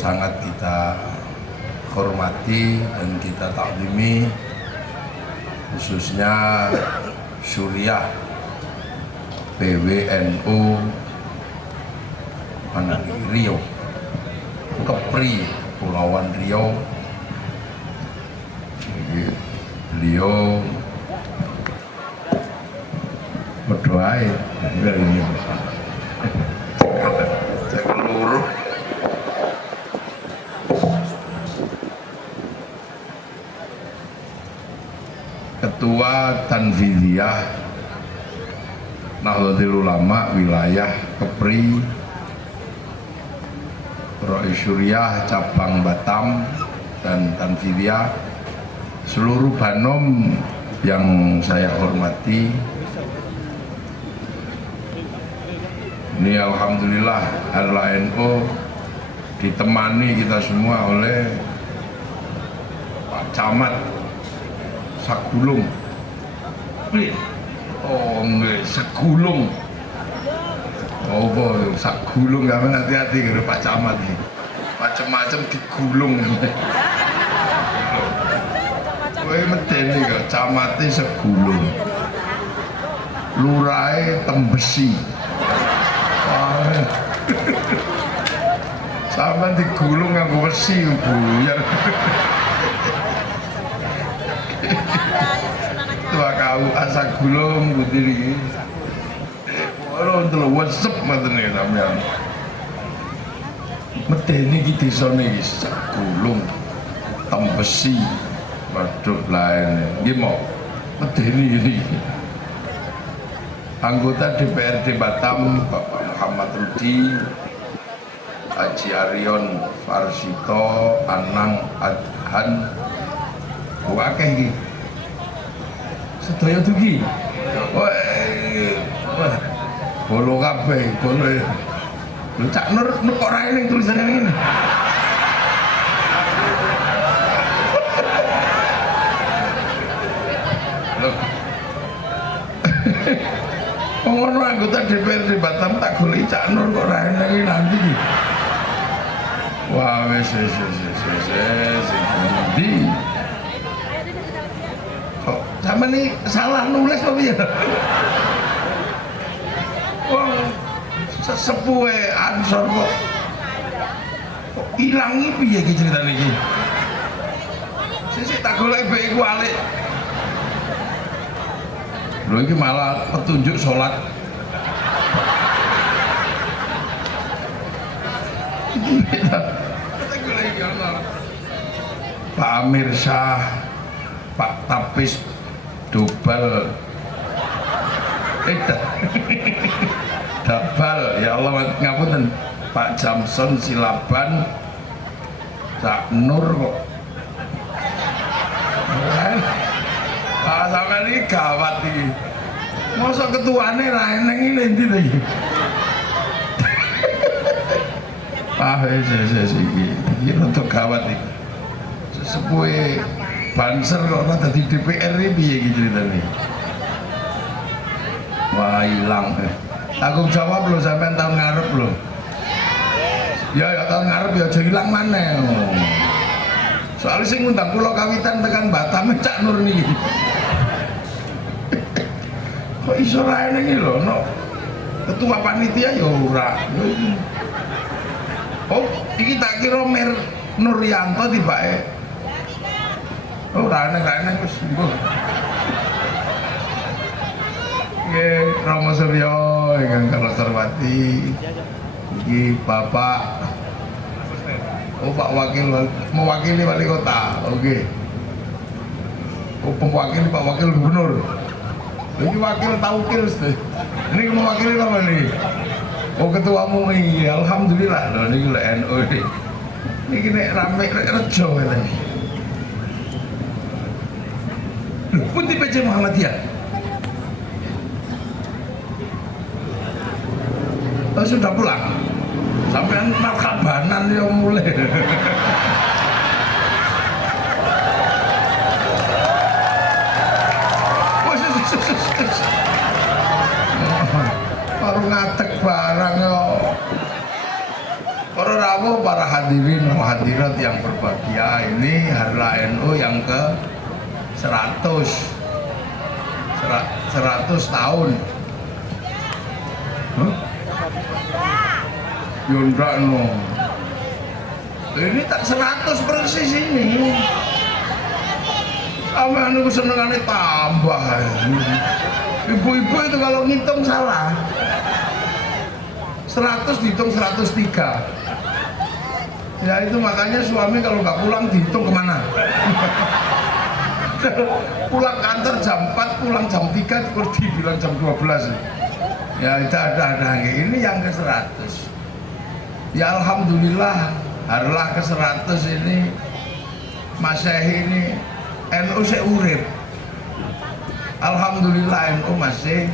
sangat kita hormati dan kita taklimi, khususnya Suriah PWNU mana Riau, Kepri, Pulauan Riau. Jadi beliau berdoa ini saya keluruh Ketua Tanfidiyah Nahdlatul Ulama wilayah Kepri, Rois Suriah cabang Batam dan Tanfidiyah, seluruh Banom yang saya hormati. Ini alhamdulillah RLNO ditemani kita semua oleh Pak Camat Sagulung. Oh enggak, Segulung. Oh boy, Sagulung, gak hati-hati kalau Pak Camat nih. Macam-macam digulung. Woi medeni kok camate Segulung. Lurahe Tembesi. Sampai digulung nganggo besi buyar. Tua kau asa gulung putih. Ora ndel WhatsApp ngoten iki sampean. Medeni iki desane iki Segulung, Tembesi. Waduh lain nggih mau medeni iki. Anggota DPRD Batam Bapak Muhammad Rudi, Haji Arion Farsito, Anang Adhan, akeh iki. Sedaya dugi. Wah, bolo kabeh, bolo. Lho Cak Nur kok ra eling tulisane ngene. Lho. Ngono anggota DPRD Batam tak goleki Cak Nur kok ra eling nanti iki. Wah, wis di. Kok sampean iki salah nulis apa piye? Wong sesepuhe Ansor kok ilang iki piye iki ceritane iki? Sik tak golek mbek iku alik. Lho iki malah petunjuk sholat. Pak Amir Syah, Pak Tapis Dobal, Dabal, ya Allah ngapunten, Pak Jamson Silaban, Cak Nur kok. Pak sampean iki gawat iki. Mosok ketuane ra eneng iki endi to iki? Ah wis iki rada gawat iki. Sesepuhe Banser kok ora dadi DPR iki piye iki ceritane? Wah ilang. Tanggung jawab lho sampean tahun ngarep lho. Ya tahun ngarep ya aja ilang maneh. Soalnya sing ngundang kula kawitan tekan Batam Cak Nur niki. Kok iso ra ening iki lho, no. Ketua panitia ya ora. Oh, iki tak kira Mir Nuryanto tibake. Oh, ra ening wis mbuh. Nggih, Romo Suryo ingkang kula hormati. Iki Bapak Pak Wakil, mewakili wali kota, oke. Pewakili Pak Wakil Gubernur. Ini wakil taukil, ini mewakili apa nih? Ketuamu ini, alhamdulillah loh, ini NU ini. Ini kini rame rejo ini. Pun di PJ Muhammadiyah. Oh, sudah pulang. Sampean markabanan yang mulai. Baru ngatek barang yo. Ora rawuh para hadirin dan hadirat yang berbahagia, ini Harlah NU yang ke 100 tahun. Yondak no. Ini tak 100 persis ini. Sama anu kesenangannya tambah. Ibu-ibu itu kalau ngitung salah. 100 dihitung 103. Ya itu makanya suami kalau nggak pulang dihitung kemana? Pulang kantor jam 4, pulang jam 3, seperti bilang jam 12. Ya itu ada ini yang ke 100. Ya alhamdulillah Harlah ke 100 ini Masehi ini NU seurip. Alhamdulillah NU masih.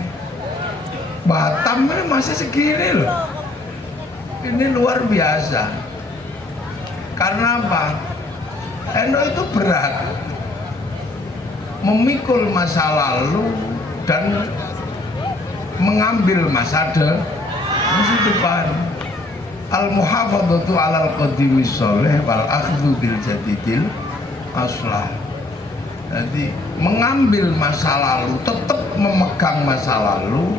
Batam ini masih segini loh. Ini luar biasa. Karena apa? NU itu berat, memikul masa lalu dan mengambil masa depan. Al-muhafadzatu 'alal qadimis sholih wal akhdhu bil jadidil aslah. Jadi mengambil masa lalu, tetap memegang masa lalu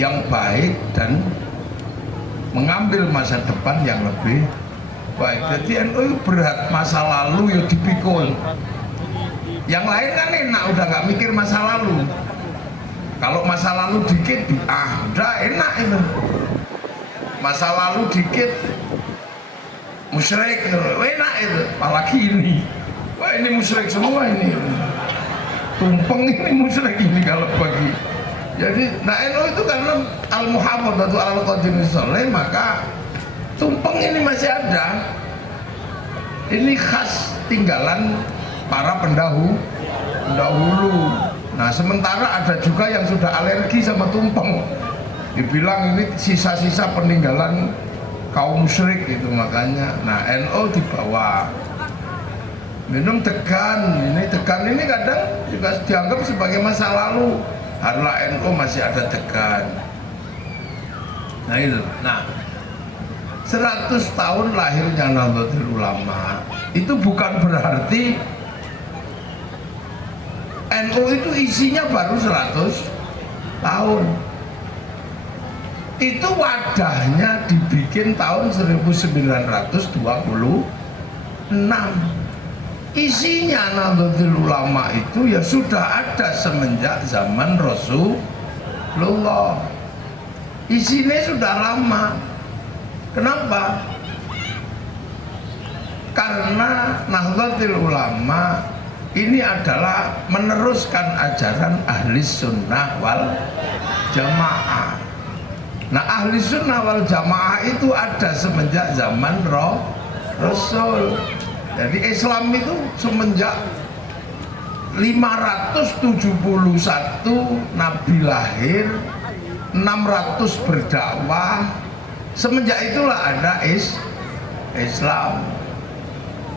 yang baik dan mengambil masa depan yang lebih baik. Jadi NU berat, masa lalu ya dipikul. Yang lain kan enak, udah nggak mikir masa lalu. Kalau masa lalu dikit, udah enak itu. Masa lalu dikit, musyrik, enak itu. Apalagi ini, wah ini musyrik semua ini. Tumpeng ini musyrik ini kalau bagi. Jadi, NU itu karena al-muhafadzatu 'alal qadimis sholih, maka tumpeng ini masih ada. Ini khas tinggalan para pendahulu. Nah, sementara ada juga yang sudah alergi sama tumpeng. Dibilang ini sisa-sisa peninggalan kaum musyrik itu, makanya. Nah, NU dibawa. Minum degan, ini kadang juga dianggap sebagai masa lalu. Harlah NU masih ada degan. Nah itu. Nah, 100 tahun lahirnya Nahdlatul Ulama itu bukan berarti NU itu isinya baru 100 tahun. Itu wadahnya dibikin tahun 1926. Isinya Nahdlatul Ulama itu ya sudah ada semenjak zaman Rasulullah. Isinya sudah lama. Kenapa? Karena Nahdlatul Ulama ini adalah meneruskan ajaran ahli sunnah wal jamaah. Nah, ahli sunnah wal jamaah itu ada semenjak zaman Rasul. Jadi Islam itu semenjak 571 Nabi lahir, 600 berdakwah. Semenjak itulah ada Islam.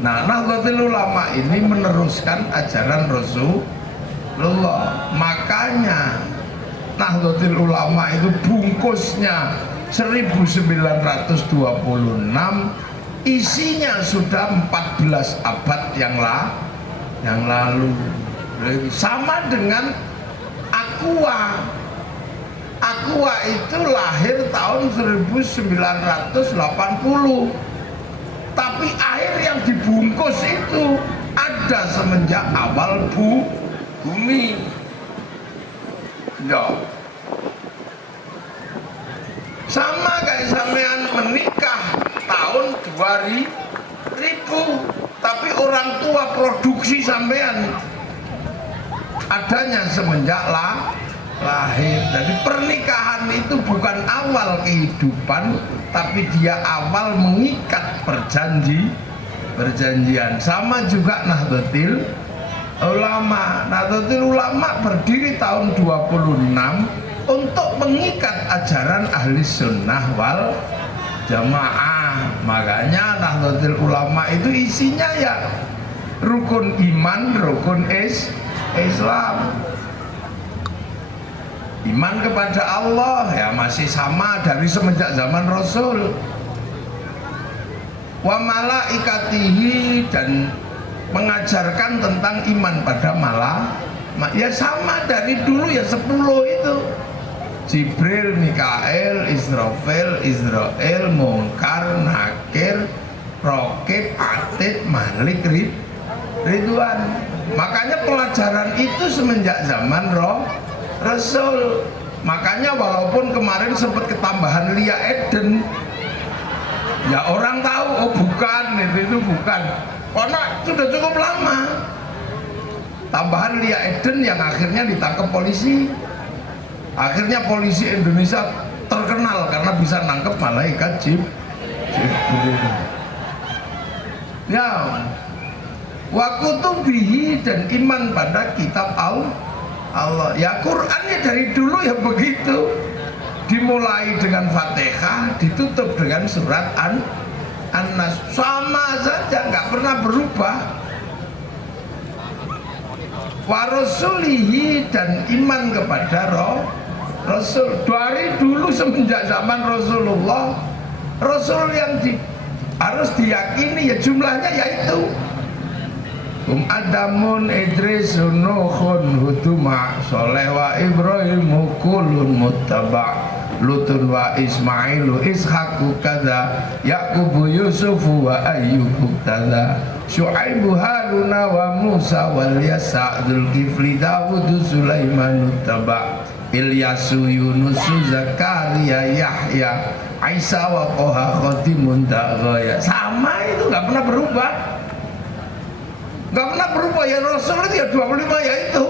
Nah, Nahdlatul Ulama ini meneruskan ajaran Rasulullah. Makanya Nahdlatul Ulama itu bungkusnya 1926, isinya sudah 14 abad yang lalu. Sama dengan Aqua. Aqua itu lahir tahun 1980. Tapi air yang dibungkus itu ada semenjak awal bumi. Ya. Sama kayak sampean menikah tahun 2000, tapi orang tua produksi sampean adanya semenjak lahir. Jadi pernikahan itu bukan awal kehidupan, tapi dia awal mengikat perjanjian. Sama juga Nahdlatul Ulama. Nahdlatul Ulama berdiri tahun 26 untuk mengikat ajaran ahli sunnah wal jamaah. Makanya Nahdlatul Ulama itu isinya ya rukun iman, rukun Islam. Iman kepada Allah ya masih sama dari semenjak zaman Rasul. wa malaikatihi, dan mengajarkan tentang iman pada ya sama dari dulu ya 10 itu. Jibril, Mikael, Israel, Munkar, Nakir, Rokib, Atid, Malik, Ridwan. Makanya pelajaran itu semenjak zaman Rasul. Makanya walaupun kemarin sempat ketambahan Lia Eden, ya orang tahu oh bukan, itu bukan, karena sudah cukup lama. Tambahan Lia Eden yang akhirnya ditangkap polisi. Akhirnya polisi Indonesia terkenal karena bisa nangkep malaikat Jibril. Ya, wa kutubihi, dan iman pada kitab Allah. Ya Qurannya dari dulu ya begitu. Dimulai dengan Fatihah, ditutup dengan surat An-Nas. Sama saja, nggak pernah berubah. Wa rasulihi, dan iman kepada Rasul. Dari dulu semenjak zaman Rasulullah, Rasul yang harus diyakini ya jumlahnya yaitu Adamun, Idris, Nuhun, Huduma, Soleh wa Ibrahim, kulun muttaba, Lutun wa Ismailu, Ishaku kada, Yakubu, Yusufu wa Ayyubu kada, Syuaibu, Haruna wa Musa wal Yasa, Dzulkifli, Dawudu, Sulaiman muttaba, Ilyasu, Yunusu, Zakaria, Yahya, Isa wa Qoha, Khotimun Ta'ghaya. Sama itu nggak pernah berubah. Nggak pernah berubah ya. Rasul itu ya 25 ya itu.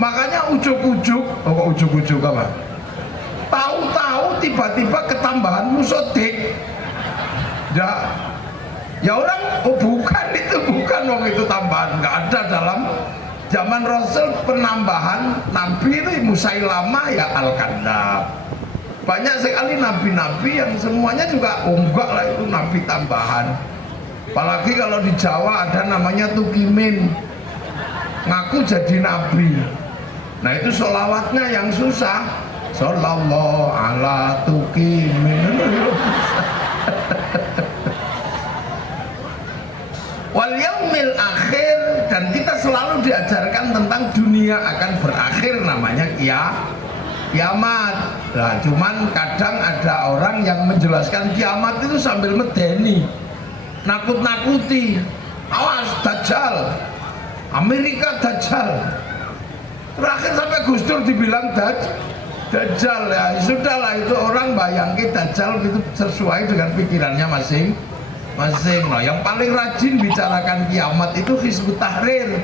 Makanya ujuk-ujuk, kok ujuk-ujuk apa? Tahu-tahu tiba-tiba ketambahan musodik. Ya orang, oh bukan itu, bukan wong itu tambahan, nggak ada dalam zaman Rasul penambahan nabi itu. Musailama ya Al-Kadzdzab. Banyak sekali nabi-nabi yang semuanya juga enggak lah itu nabi tambahan. Apalagi kalau di Jawa ada namanya Tukimin, ngaku jadi nabi. Nah itu sholawatnya yang susah. Shollallahu ala Tukimin. Wal yaumil akhir, dan kita selalu diajarkan tentang dunia akan berakhir, namanya kiamat. Nah, cuman kadang ada orang yang menjelaskan kiamat itu sambil medeni, nakut-nakuti. Awas Dajjal, Amerika Dajjal. Terakhir sampai Gus Dur dibilang Dajjal. Ya sudahlah, itu orang bayangin Dajjal itu sesuai dengan pikirannya masing-masing. Nah, yang paling rajin bicarakan kiamat itu Hizbut Tahrir,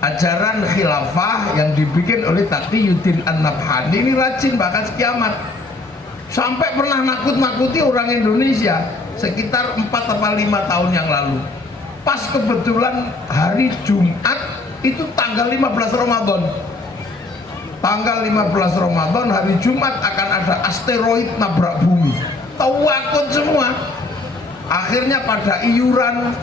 ajaran khilafah yang dibikin oleh Taqiyuddin An-Nabhani. Ini rajin bahas kiamat, sampai pernah nakut-nakuti orang Indonesia sekitar 4 atau 5 tahun yang lalu. Pas kebetulan hari Jumat itu tanggal 15 Ramadan. Tanggal 15 Ramadan hari Jumat akan ada asteroid nabrak bumi. Takut semua. Akhirnya pada iuran,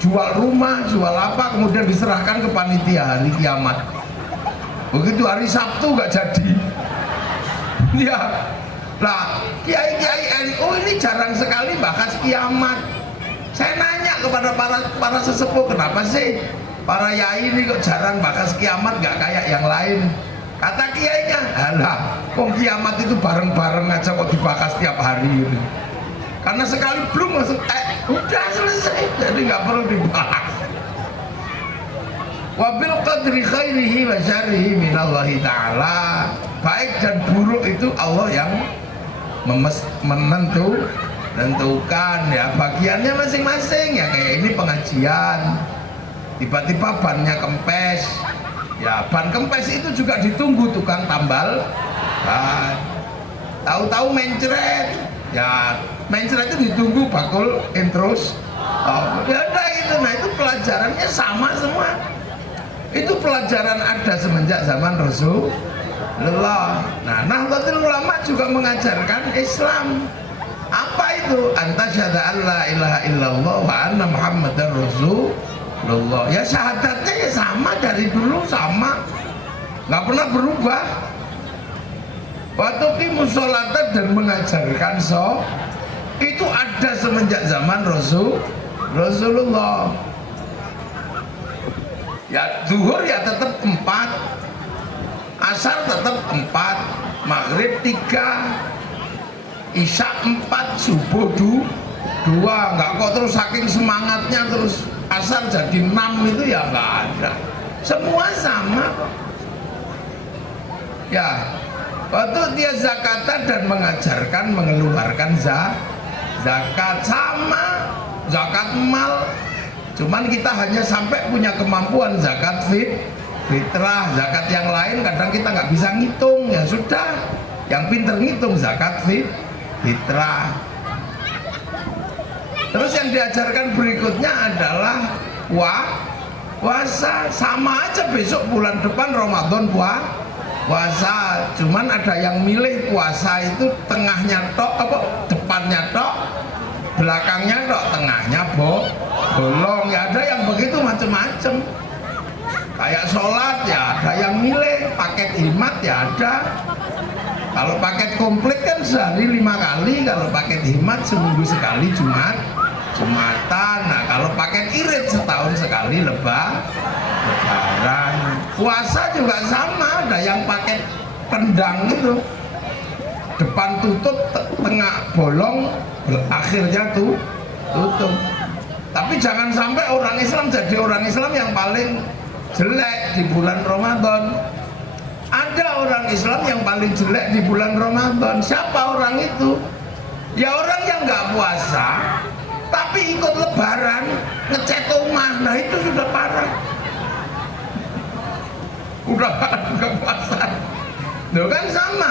jual rumah, jual apa, kemudian diserahkan ke panitia hari kiamat. Begitu hari Sabtu nggak jadi. Ya, nah kiai-kiai NU ini jarang sekali bahas kiamat. Saya nanya kepada para sesepuh, kenapa sih para yai ini kok jarang bahas kiamat, nggak kayak yang lain? Kata kiainya, alah, kiamat itu bareng-bareng aja kok dibahas tiap hari ini. Karena sekali belum masuk udah selesai, jadi nggak perlu dibahas. Wabil qadri khairihi wa syarrihi minallahi ta'ala. Baik dan buruk itu Allah yang menentukan, ya bagiannya masing-masing. Ya kayak ini pengajian, tiba-tiba bannya kempes, ya ban kempes itu juga ditunggu tukang tambal ban. Tahu-tahu mencret, ya mencret itu ditunggu bakul intros. Ya udah itu. Nah itu pelajarannya sama semua. Itu pelajaran ada semenjak zaman Rasulullah. Nah, Nahdlatul Ulama juga mengajarkan Islam. Apa itu? Antasyhada alla ilaha illallah wa anna Muhammadar Rasulullah. Ya syahadatnya ya sama dari dulu, sama, nggak pernah berubah. Wa tuqimus sholata, dan mengajarkan itu ada semenjak zaman Rasulullah. Ya zuhur ya tetap 4, asar tetap 4, maghrib 3, isya 4, subuh 2. Nggak kok terus saking semangatnya terus asar jadi 6 itu ya nggak ada. Semua sama kok. Ya, waktu dia zakatan dan mengajarkan mengeluarkan zakat sama, zakat mal. Cuman kita hanya sampai punya kemampuan zakat fitrah, zakat yang lain kadang kita nggak bisa ngitung, ya sudah. Yang pinter ngitung zakat fitrah. Terus yang diajarkan berikutnya adalah puasa. Sama aja besok bulan depan Ramadan puasa. Cuman ada yang milih puasa itu tengahnya tok, depannya tok, belakangnya tok, tengahnya bolong. Ya ada yang begitu macam-macam. Kayak sholat ya ada yang milih paket himat ya ada. Kalau paket komplit kan sehari 5 kali, kalau paket himat seminggu sekali Jumatan. Nah kalau paket irit setahun sekali lebaran. Puasa juga sama, ada yang paket kendang itu, depan tutup, tengah bolong, akhirnya tutup. Tapi jangan sampai orang Islam jadi orang Islam yang paling jelek di bulan Ramadan. Ada orang Islam yang paling jelek di bulan Ramadan. Siapa orang itu? Ya orang yang nggak puasa tapi ikut lebaran, ngecat rumah. Nah itu sudah parah. Udah nggak puasa. Loh kan sama.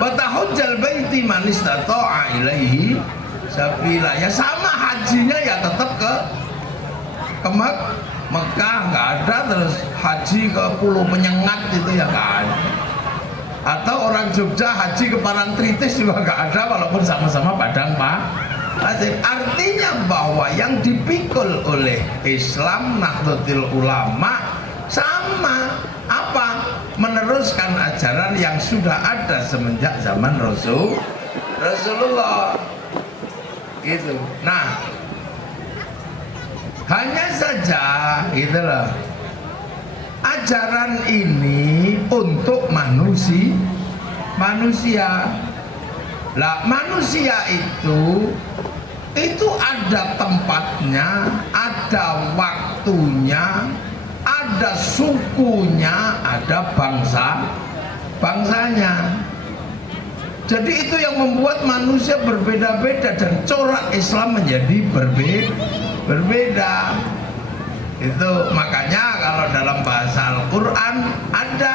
Fatahujjal baiti man istata'a ilaihi sabila. Ya sama, hajinya ya tetap ke Mekah nggak ada, terus haji ke Pulau Penyengat itu ya nggak ada. Atau orang Jogja haji ke Parangtritis juga nggak ada, walaupun sama-sama Padang Pasir. Artinya bahwa yang dipikul oleh Islam Nahdlatul Ulama sama apa? Meneruskan ajaran yang sudah ada semenjak zaman Rasulullah. Gitu. Nah, hanya saja itulah ajaran ini untuk manusia. Lah manusia itu ada tempatnya, ada waktunya, ada sukunya, ada bangsanya. Jadi itu yang membuat manusia berbeda-beda dan corak Islam menjadi berbeda. Itu makanya kalau dalam bahasa Al-Quran ada.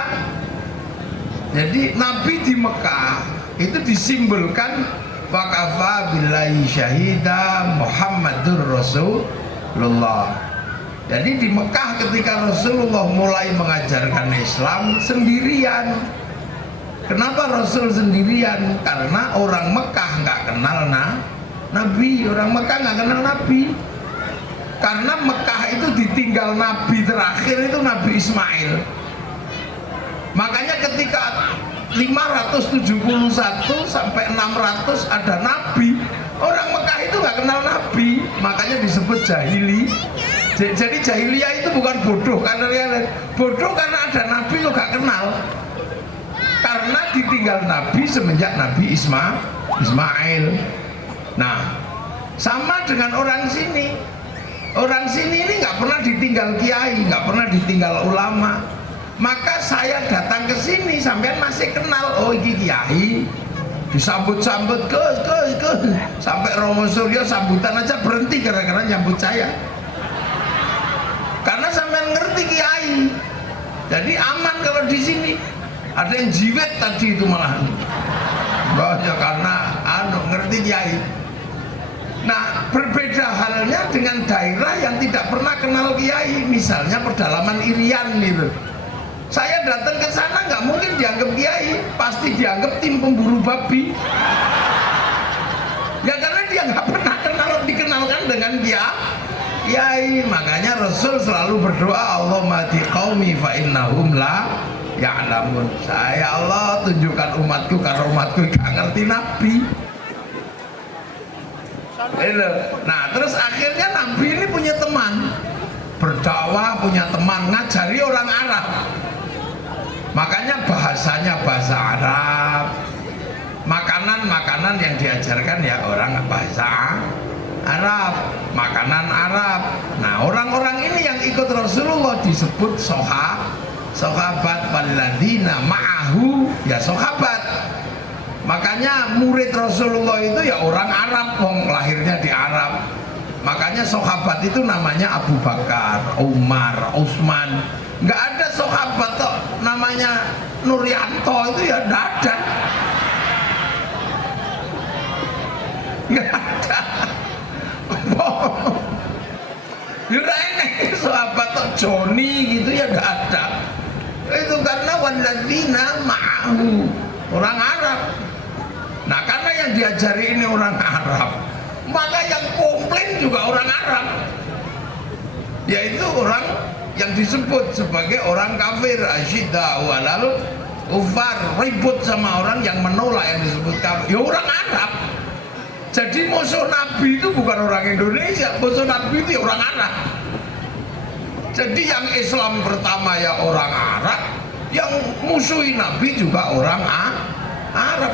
Jadi Nabi di Mekah itu disimbolkan waqafa billahi syahida Muhammadur Rasulullah. Jadi di Mekah ketika Rasulullah mulai mengajarkan Islam sendirian. Kenapa Rasul sendirian? Karena orang Mekah nggak kenal Nabi, orang Mekah nggak kenal Nabi. Karena Mekah itu ditinggal Nabi terakhir itu Nabi Ismail. Makanya ketika 571 sampai 600 ada Nabi, orang Mekah itu nggak kenal Nabi, makanya disebut jahili. Jadi jahiliyah itu bukan bodoh karena bodoh karena ada Nabi kok nggak kenal. Karena ditinggal Nabi semenjak Nabi Ismail. Nah, sama dengan orang sini. Orang sini ini nggak pernah ditinggal kiai, nggak pernah ditinggal ulama. Maka saya datang ke sini sampean masih kenal, oh iki kiai. Disambut-sambut ke sampai Romo Suryo sambutan aja berhenti gara-gara nyambut saya. Karena sampean ngerti kiai. Jadi aman kalau di sini. Ada yang jiwet tadi itu malahan. Ya karena ngerti kiai. Nah, berbeda halnya dengan daerah yang tidak pernah kenal kiai, misalnya pedalaman Irian gitu. Saya datang ke sana nggak mungkin dianggap kiai, pasti dianggap tim pemburu babi. Ya karena dia nggak pernah dikenalkan dengan kiai. Makanya Rasul selalu berdoa, Allahumma hdi qaumi fa innahum la ya'lamun. Saya Allah tunjukkan umatku karena umatku nggak ngerti Nabi. Nah terus akhirnya Nabi ini punya teman, berdakwah, punya teman, ngajari orang Arab. Makanya bahasanya bahasa Arab, makanan-makanan yang diajarkan ya orang bahasa Arab, makanan Arab. Nah orang-orang ini yang ikut Rasulullah disebut sahabat waladina ma'ahu, ya sahabat. Makanya murid Rasulullah itu ya orang Arab, wong lahirnya di Arab. Makanya sahabat itu namanya Abu Bakar, Umar, Utsman. Nggak ada sahabat toh namanya Nuryanto, itu ya nggak ada. Nggak ada. Ini sahabat toh Joni gitu ya nggak ada. Itu karena waladina ma'ahu, orang Arab. Nah karena yang diajari ini orang Arab, maka yang komplain juga orang Arab, yaitu orang yang disebut sebagai orang kafir, asyidda walal kufar, ribut sama orang yang menolak yang disebut kafir, ya orang Arab. Jadi musuh Nabi itu bukan orang Indonesia, musuh Nabi itu ya orang Arab. Jadi yang Islam pertama ya orang Arab, yang musuhi Nabi juga orang Arab.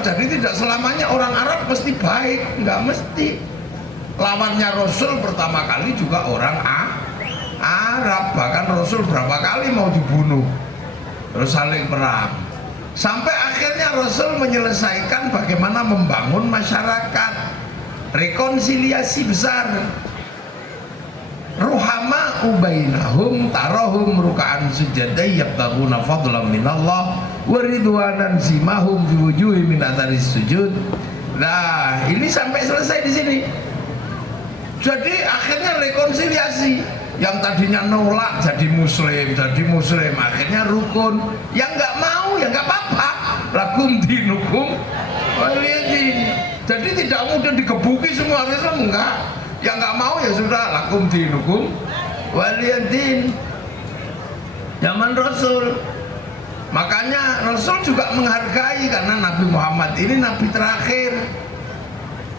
Jadi tidak selamanya orang Arab mesti baik, nggak mesti. Lawannya Rasul pertama kali juga orang Arab, bahkan Rasul berapa kali mau dibunuh, terus saling perang, sampai akhirnya Rasul menyelesaikan bagaimana membangun masyarakat, rekonsiliasi besar. Ruhama ubainahum tarahum ruka'an sujadai yabtaguna fadlan minallah wa ridwanan simahum fi wujuhi min atharis sujud. Nah, ini sampai selesai di sini. Jadi akhirnya rekonsiliasi. Yang tadinya nolak jadi muslim, akhirnya rukun. Yang nggak mau ya nggak apa-apa. Lakum dinukum waliyadin. Jadi tidak mudah digebuki semua Islam, enggak. Yang nggak mau ya sudah, lakum dinukum waliyadin. Zaman Rasul. Makanya Rasul juga menghargai karena Nabi Muhammad ini nabi terakhir.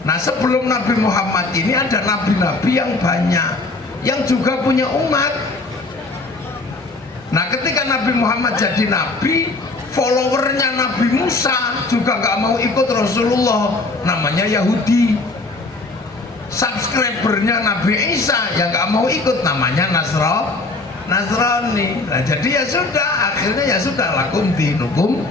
Nah sebelum Nabi Muhammad ini ada nabi-nabi yang banyak, yang juga punya umat. Nah ketika Nabi Muhammad jadi nabi, followernya Nabi Musa juga nggak mau ikut Rasulullah, namanya Yahudi. Subscribernya Nabi Isa yang nggak mau ikut, namanya Nasrani. Nah jadi ya sudah, akhirnya ya sudah, lakum dinukum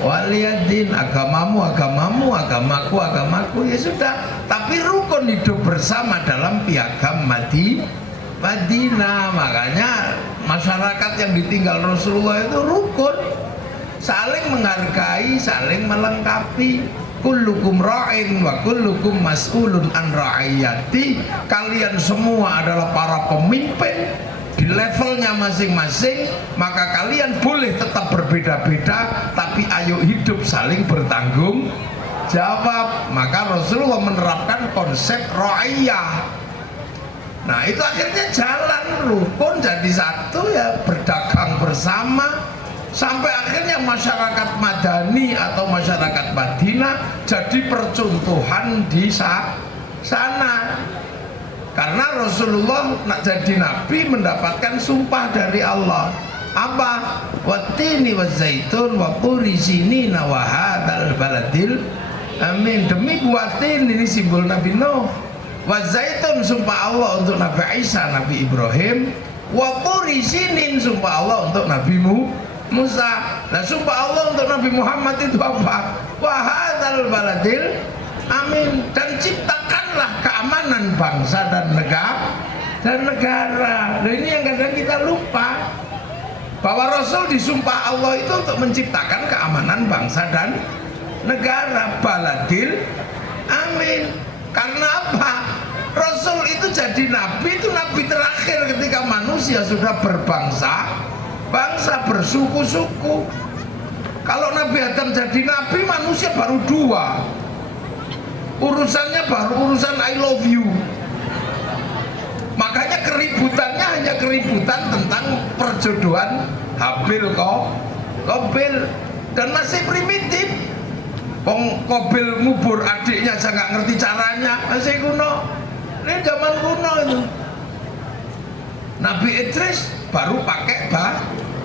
waliyadin, agamamu agamamu, agamaku agamaku, ya sudah. Tapi rukun hidup bersama dalam piagam Madinah. Makanya masyarakat yang ditinggal Rasulullah itu rukun, saling menghargai, saling melengkapi. Kullukum ra'in wa kullukum mas'ulun an ra'iyati. Kalian semua adalah para pemimpin di levelnya masing-masing, maka kalian boleh tetap berbeda-beda, tapi ayo hidup saling bertanggung jawab. Maka Rasulullah menerapkan konsep ra'iyah. Nah itu akhirnya jalan, rukun jadi satu, ya berdagang bersama, sampai akhirnya masyarakat Madani atau masyarakat Madinah jadi percontohan di sana. Karena Rasulullah nak jadi nabi mendapatkan sumpah dari Allah. Apa? Wattini wazaitun wa turi sinina wa hadzal baladil amin. Demi buatin, ini simbol Nabi Nuh. Wazaitun sumpah Allah untuk Nabi Isa, Nabi Ibrahim. Wa turi sinin sumpah Allah untuk Nabi Musa. Nah sumpah Allah untuk Nabi Muhammad itu apa? Wa hadzal baladil amin. Dan ciptakanlah keamanan bangsa dan negara. Nah ini yang kadang kita lupa, bahwa Rasul disumpah Allah itu untuk menciptakan keamanan bangsa dan negara. Baladil amin. Karena apa? Rasul itu jadi nabi, itu nabi terakhir ketika manusia sudah berbangsa, bersuku-suku. Kalau Nabi Adam jadi nabi, manusia baru dua. Urusannya baru urusan I love you. Makanya keributannya hanya keributan tentang perjodohan Habil Qabil, dan masih primitif. Wong Kobil ngubur adiknya aja nggak ngerti caranya, masih kuno. Ini zaman kuno itu. Nabi Idris baru pakai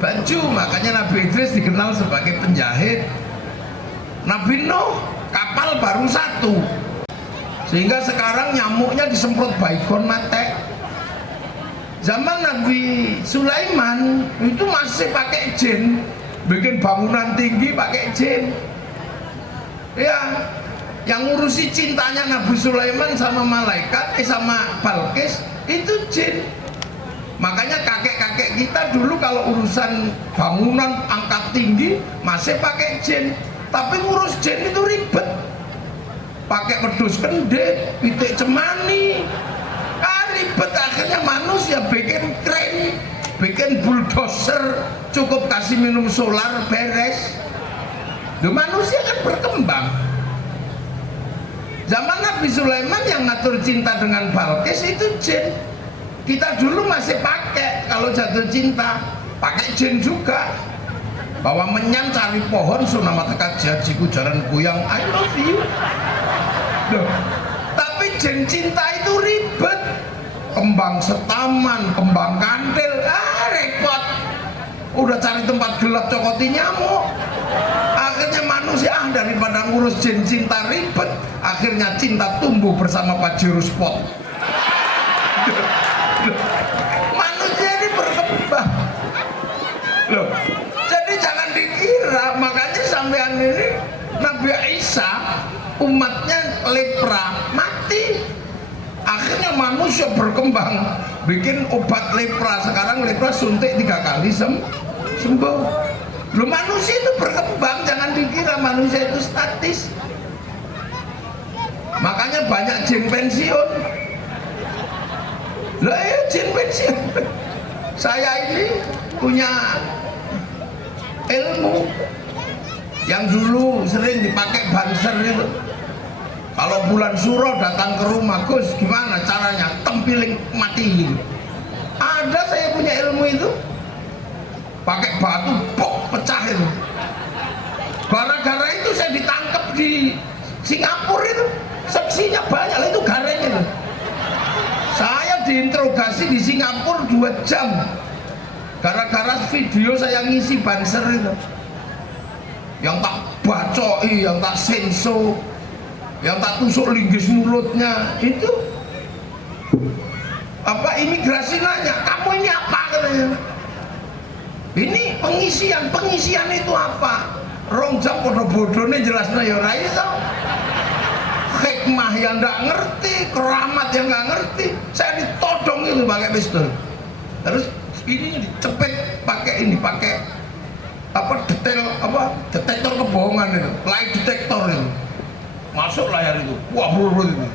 baju, makanya Nabi Idris dikenal sebagai penjahit. Nabi Nuh kapal baru satu, sehingga sekarang nyamuknya disemprot baygon mate. Zaman Nabi Sulaiman itu masih pakai jin, bikin bangunan tinggi pakai jin. Ya, yang ngurusi cintanya Nabi Sulaiman sama malaikat, sama Balkis itu jin. Makanya kakek-kakek kita dulu kalau urusan bangunan angkat tinggi masih pakai jin. Tapi ngurus jin itu ribet. Pakai wedhus kendit, pitik cemani. Ribet, akhirnya manusia bikin kren, bikin bulldozer, cukup kasih minum solar beres. Loh, manusia kan berkembang. Zaman Nabi Sulaiman yang ngatur cinta dengan Balkis itu jin. Kita dulu masih pakai, kalau jatuh cinta pakai jin juga. Bawa menyan cari pohon sunama tekat jajiku jaran kuyang I love you. Loh, tapi jin cinta itu ribet. Kembang setaman, kembang kantil, repot. Udah cari tempat gelap cokoti nyamuk. Akhirnya manusia daripada ngurus jin cinta ribet, akhirnya cinta tumbuh bersama Pajero Spot. Manusia ini berkembang. Loh, jadi jangan dikira, makanya sampean ini Nabi Isa umatnya lepra mati. Akhirnya manusia berkembang, bikin obat lepra. Sekarang lepra suntik 3 kali sembuh. Loh, manusia itu berkembang, jangan dikira manusia itu statis. Makanya banyak jin pensiun. Lah ya, jin pensiun. Saya ini punya ilmu yang dulu sering dipakai banser itu. Kalau bulan Suro datang ke rumah, Gus gimana caranya tempiling mati gitu. Ada, saya punya ilmu itu. Pakai batu pok pecah itu. Gara-gara itu saya ditangkap di Singapura itu. Saksinya banyak, itu gareng itu. Saya diinterogasi di Singapura 2 jam. Gara-gara video saya ngisi banser itu. Yang tak bacoi, yang tak senso, yang tak tusuk linggis mulutnya itu. Apa imigrasi nanya, kamu ini apa katanya? Ini pengisian itu apa? Rong jam bodoh-bodohnya jelasnya ya ora iso. Hikmah yang nggak ngerti, keramat yang nggak ngerti, saya ditodong itu pakai pistol. Terus ini dicepet pakai detektor kebohongan itu, lie detektor itu. Masuk layar itu, wah buruk itu.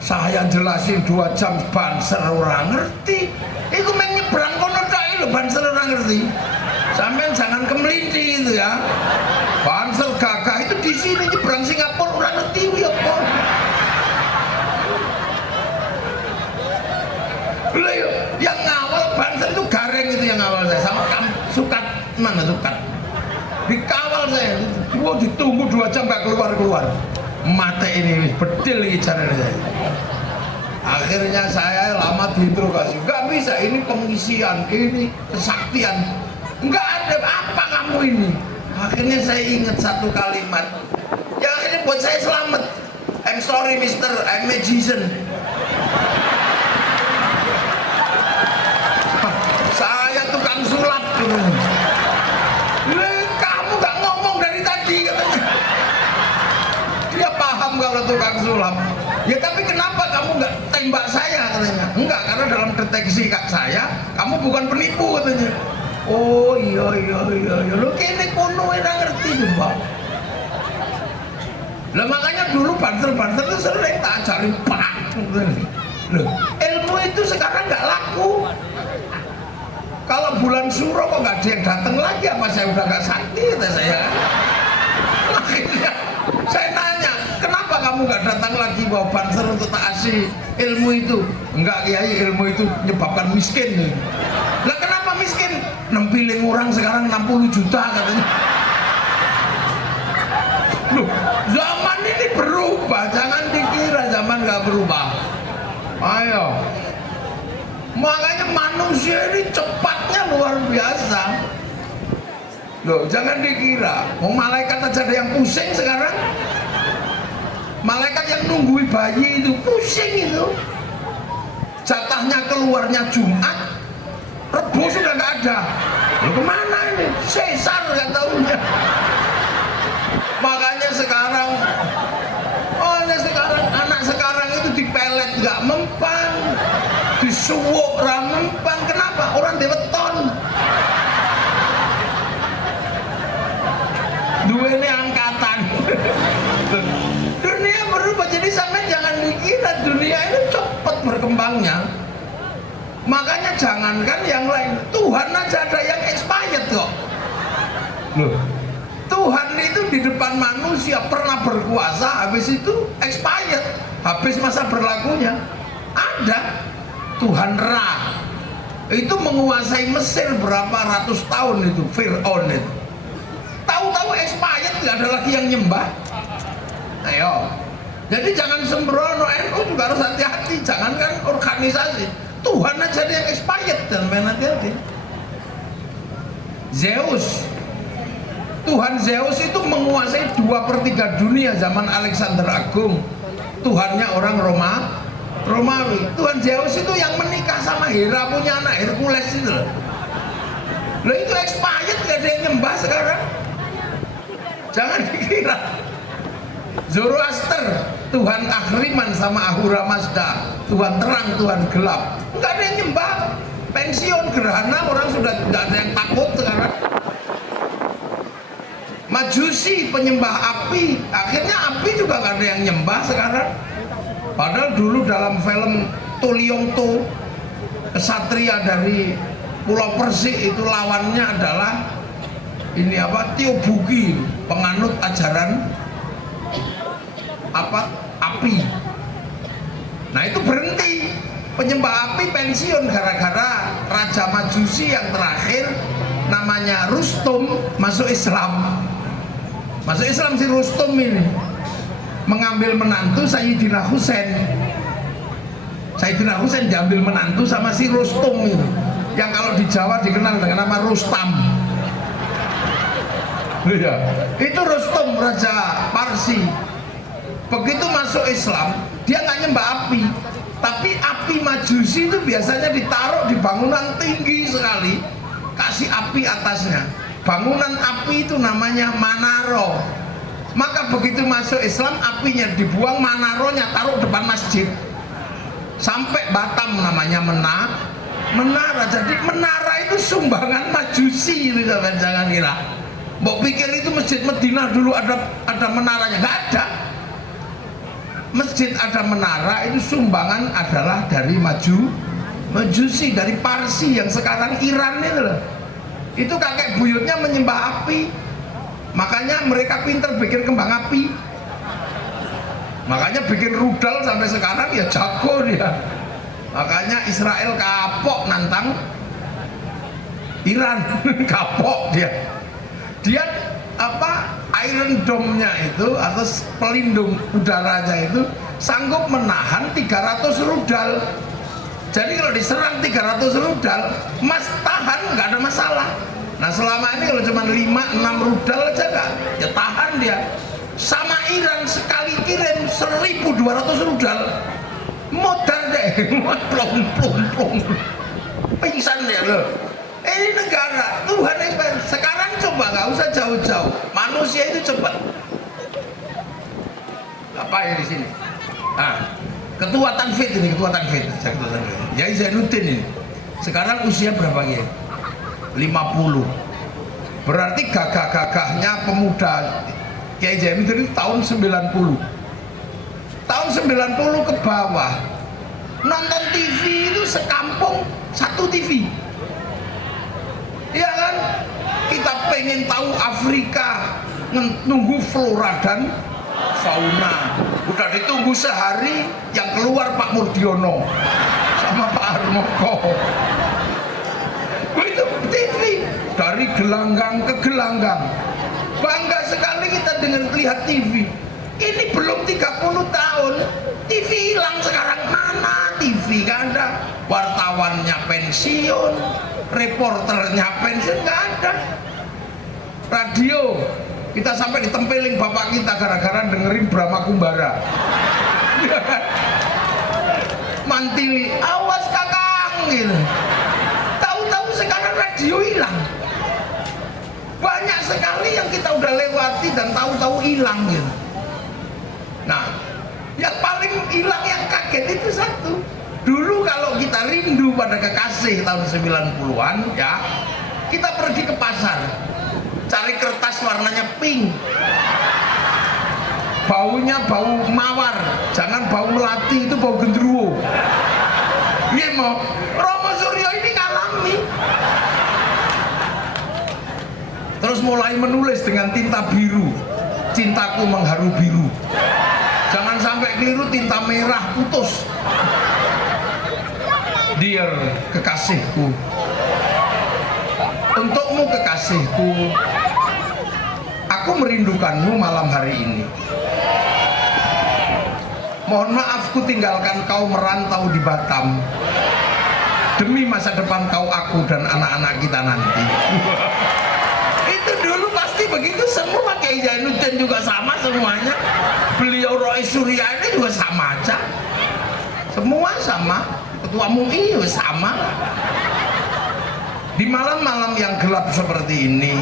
Saya jelasin 2 jam banser orang ngerti. Itu main nyebrang kono tok lho, banser orang ngerti. Sampean jangan kemelinti itu ya. Banser gagah itu di sini nyebrang Singapura orang ngerti ya kok. Lah yang ngawal banser itu gareng itu yang ngawal saya sama kamu sukat mana sukat. Dikawal saya, wah ditunggu 2 jam gak keluar-keluar. Mata ini bedil ini caranya saya. Akhirnya saya lama diinterogasi, nggak bisa, ini pengisian, ini kesaktian, nggak ada apa kamu ini. Akhirnya saya ingat satu kalimat yang akhirnya buat saya selamat. I'm sorry Mister, I'm magician. Saya tukang sulap gitu. Kamu nggak ngomong dari tadi katanya. Dia paham kalau tukang sulap. Ya tapi kenapa kamu nggak tembak saya katanya? Enggak, karena dalam deteksi saya kamu bukan penipu katanya. Oh iya lo kene kono ora ngerti juga. Lah makanya dulu banser-banser itu sering tak ajarin pak. Loh, ilmu itu sekarang nggak laku. Kalau bulan Suro kok nggak ada yang datang lagi, apa saya udah nggak sakti kata saya. Akhirnya saya nanya, kenapa kamu nggak datang lagi bawa banser untuk tak kasih ilmu itu? Enggak kiai, ilmu itu menyebabkan miskin. Lah kenapa miskin? Nempiling orang sekarang 60 juta katanya. Loh, berubah, jangan dikira zaman nggak berubah. Ayo, makanya manusia ini cepatnya luar biasa. Loh, jangan dikira, malaikat aja ada yang pusing sekarang. Malaikat yang nunggui bayi itu pusing itu. Jatahnya keluarnya Jumat, Rebo sudah nggak ada. Loh, kemana ini? Sesar nggak tahunya. Makanya sekarang, sekarang anak sekarang itu dipelet nggak mempan, disuwuk ra mempan. Kenapa? Orang diweton. Duene angkatan. Dunia berubah, jadi sampai jangan dikira dunia ini cepat berkembangnya. Makanya jangankan yang lain, Tuhan aja ada yang expired kok. Loh, Tuhan itu di depan manusia pernah berkuasa, habis itu expired, habis masa berlakunya. Ada Tuhan Ra, itu menguasai Mesir berapa ratus tahun itu, Fir'aun itu. Tahu-tahu expired, nggak ada lagi yang nyembah. Ayo, jadi jangan sembrono. NU juga harus hati-hati, jangankan organisasi, Tuhan aja ada yang expired, dan main hati-hati. Zeus, Tuhan Zeus itu menguasai 2/3 dunia zaman Alexander Agung. Tuhannya orang Romawi. Tuhan Zeus itu yang menikah sama Hera, punya anak Hercules itu loh. Loh, itu expired, gak ada yang nyembah sekarang. Jangan dikira. Zoroaster, Tuhan Ahriman sama Ahura Mazda, Tuhan terang, Tuhan gelap, nggak ada yang nyembah. Pensiun, gerhana, orang sudah nggak ada yang takut sekarang. Majusi, penyembah api, akhirnya api juga nggak ada yang nyembah sekarang. Padahal dulu dalam film Tuliongto, kesatria dari Pulau Persik, itu lawannya adalah ini apa, Tio Buki, penganut ajaran api. Nah, itu berhenti, penyembah api pensiun gara-gara Raja Majusi yang terakhir namanya Rustum masuk Islam si Rustum ini, mengambil menantu Sayyidina Husain diambil menantu sama si Rustum ini, yang kalau di Jawa dikenal dengan nama Rustam. Ya, itu Rustum, Raja Parsi. Begitu masuk Islam, dia nggak nyembah api, tapi api Majusi itu biasanya ditaruh di bangunan tinggi sekali, kasih api atasnya. Bangunan api itu namanya Manaro. Maka begitu masuk Islam, apinya dibuang, Manaronya taruh depan masjid. Sampai Batam namanya menara. Jadi menara itu sumbangan Majusi, itu jangan kira. Mau pikir itu Masjid Madinah dulu ada menaranya, nggak ada. Masjid ada menara itu sumbangan adalah dari Majusi, dari Parsi yang sekarang Iran itu loh. Itu kakek buyutnya menyembah api, makanya mereka pinter bikin kembang api, makanya bikin rudal sampai sekarang ya jago dia. Makanya Israel kapok nantang Iran. Kapok dia apa, Iron Dome-nya itu atau pelindung udaranya itu sanggup menahan 300 rudal. Jadi kalau diserang 300 rudal, Mas tahan, nggak ada masalah. Nah, selama ini kalau cuma 5-6 rudal aja nggak, ya tahan dia. Sama Iran sekali kirim 1.200 rudal, modal deh, plong, pingsan dia loh. Ini negara Tuhan yang sekarang, coba nggak usah jauh-jauh, manusia itu cepat. Apa yang di sini? Nah, ketua Tanfid ini, Yai Zainuddin ini. Sekarang usia berapa ya? 50. Berarti gagah-gagahnya pemuda Yai Zainuddin itu tahun 90. Tahun 90 ke bawah. Nonton TV itu sekampung satu TV. Iya kan? Kita pengen tahu Afrika, nunggu flora dan fauna. Udah ditunggu sehari, yang keluar Pak Murdiono sama Pak Harmoko. Itu TV dari gelanggang ke gelanggang. Bangga sekali kita dengan lihat TV. Ini belum 30 tahun TV hilang sekarang. Mana TV, gak ada. Wartawannya pensiun, reporternya pensiun, gak ada. Radio kita sampai ditempeling bapak kita gara-gara dengerin Brahma Kumbara. Mantili, awas kakang gitu. Tahu-tahu sekarang radio hilang. Banyak sekali yang kita udah lewati dan tahu-tahu hilang gitu. Nah, yang paling hilang yang kaget itu satu. Dulu kalau kita rindu pada kekasih tahun 90-an ya, kita pergi ke pasar, cari kertas warnanya pink. Baunya bau mawar, jangan bau melati, itu bau gendruwo. Iya mau, Romo Suryo ini ngalami. Terus mulai menulis dengan tinta biru, cintaku mengharu biru. Jangan sampai keliru tinta merah, putus. Dear kekasihku, untukmu kekasihku, aku merindukanmu malam hari ini. Mohon maaf ku tinggalkan kau merantau di Batam demi masa depan kau, aku dan anak-anak kita nanti. Itu dulu pasti begitu semua. Kiai Zainuddin juga sama semuanya. Beliau Rois Surya ini juga sama aja. Semua sama. Ketua MUI juga sama. Di malam-malam yang gelap seperti ini,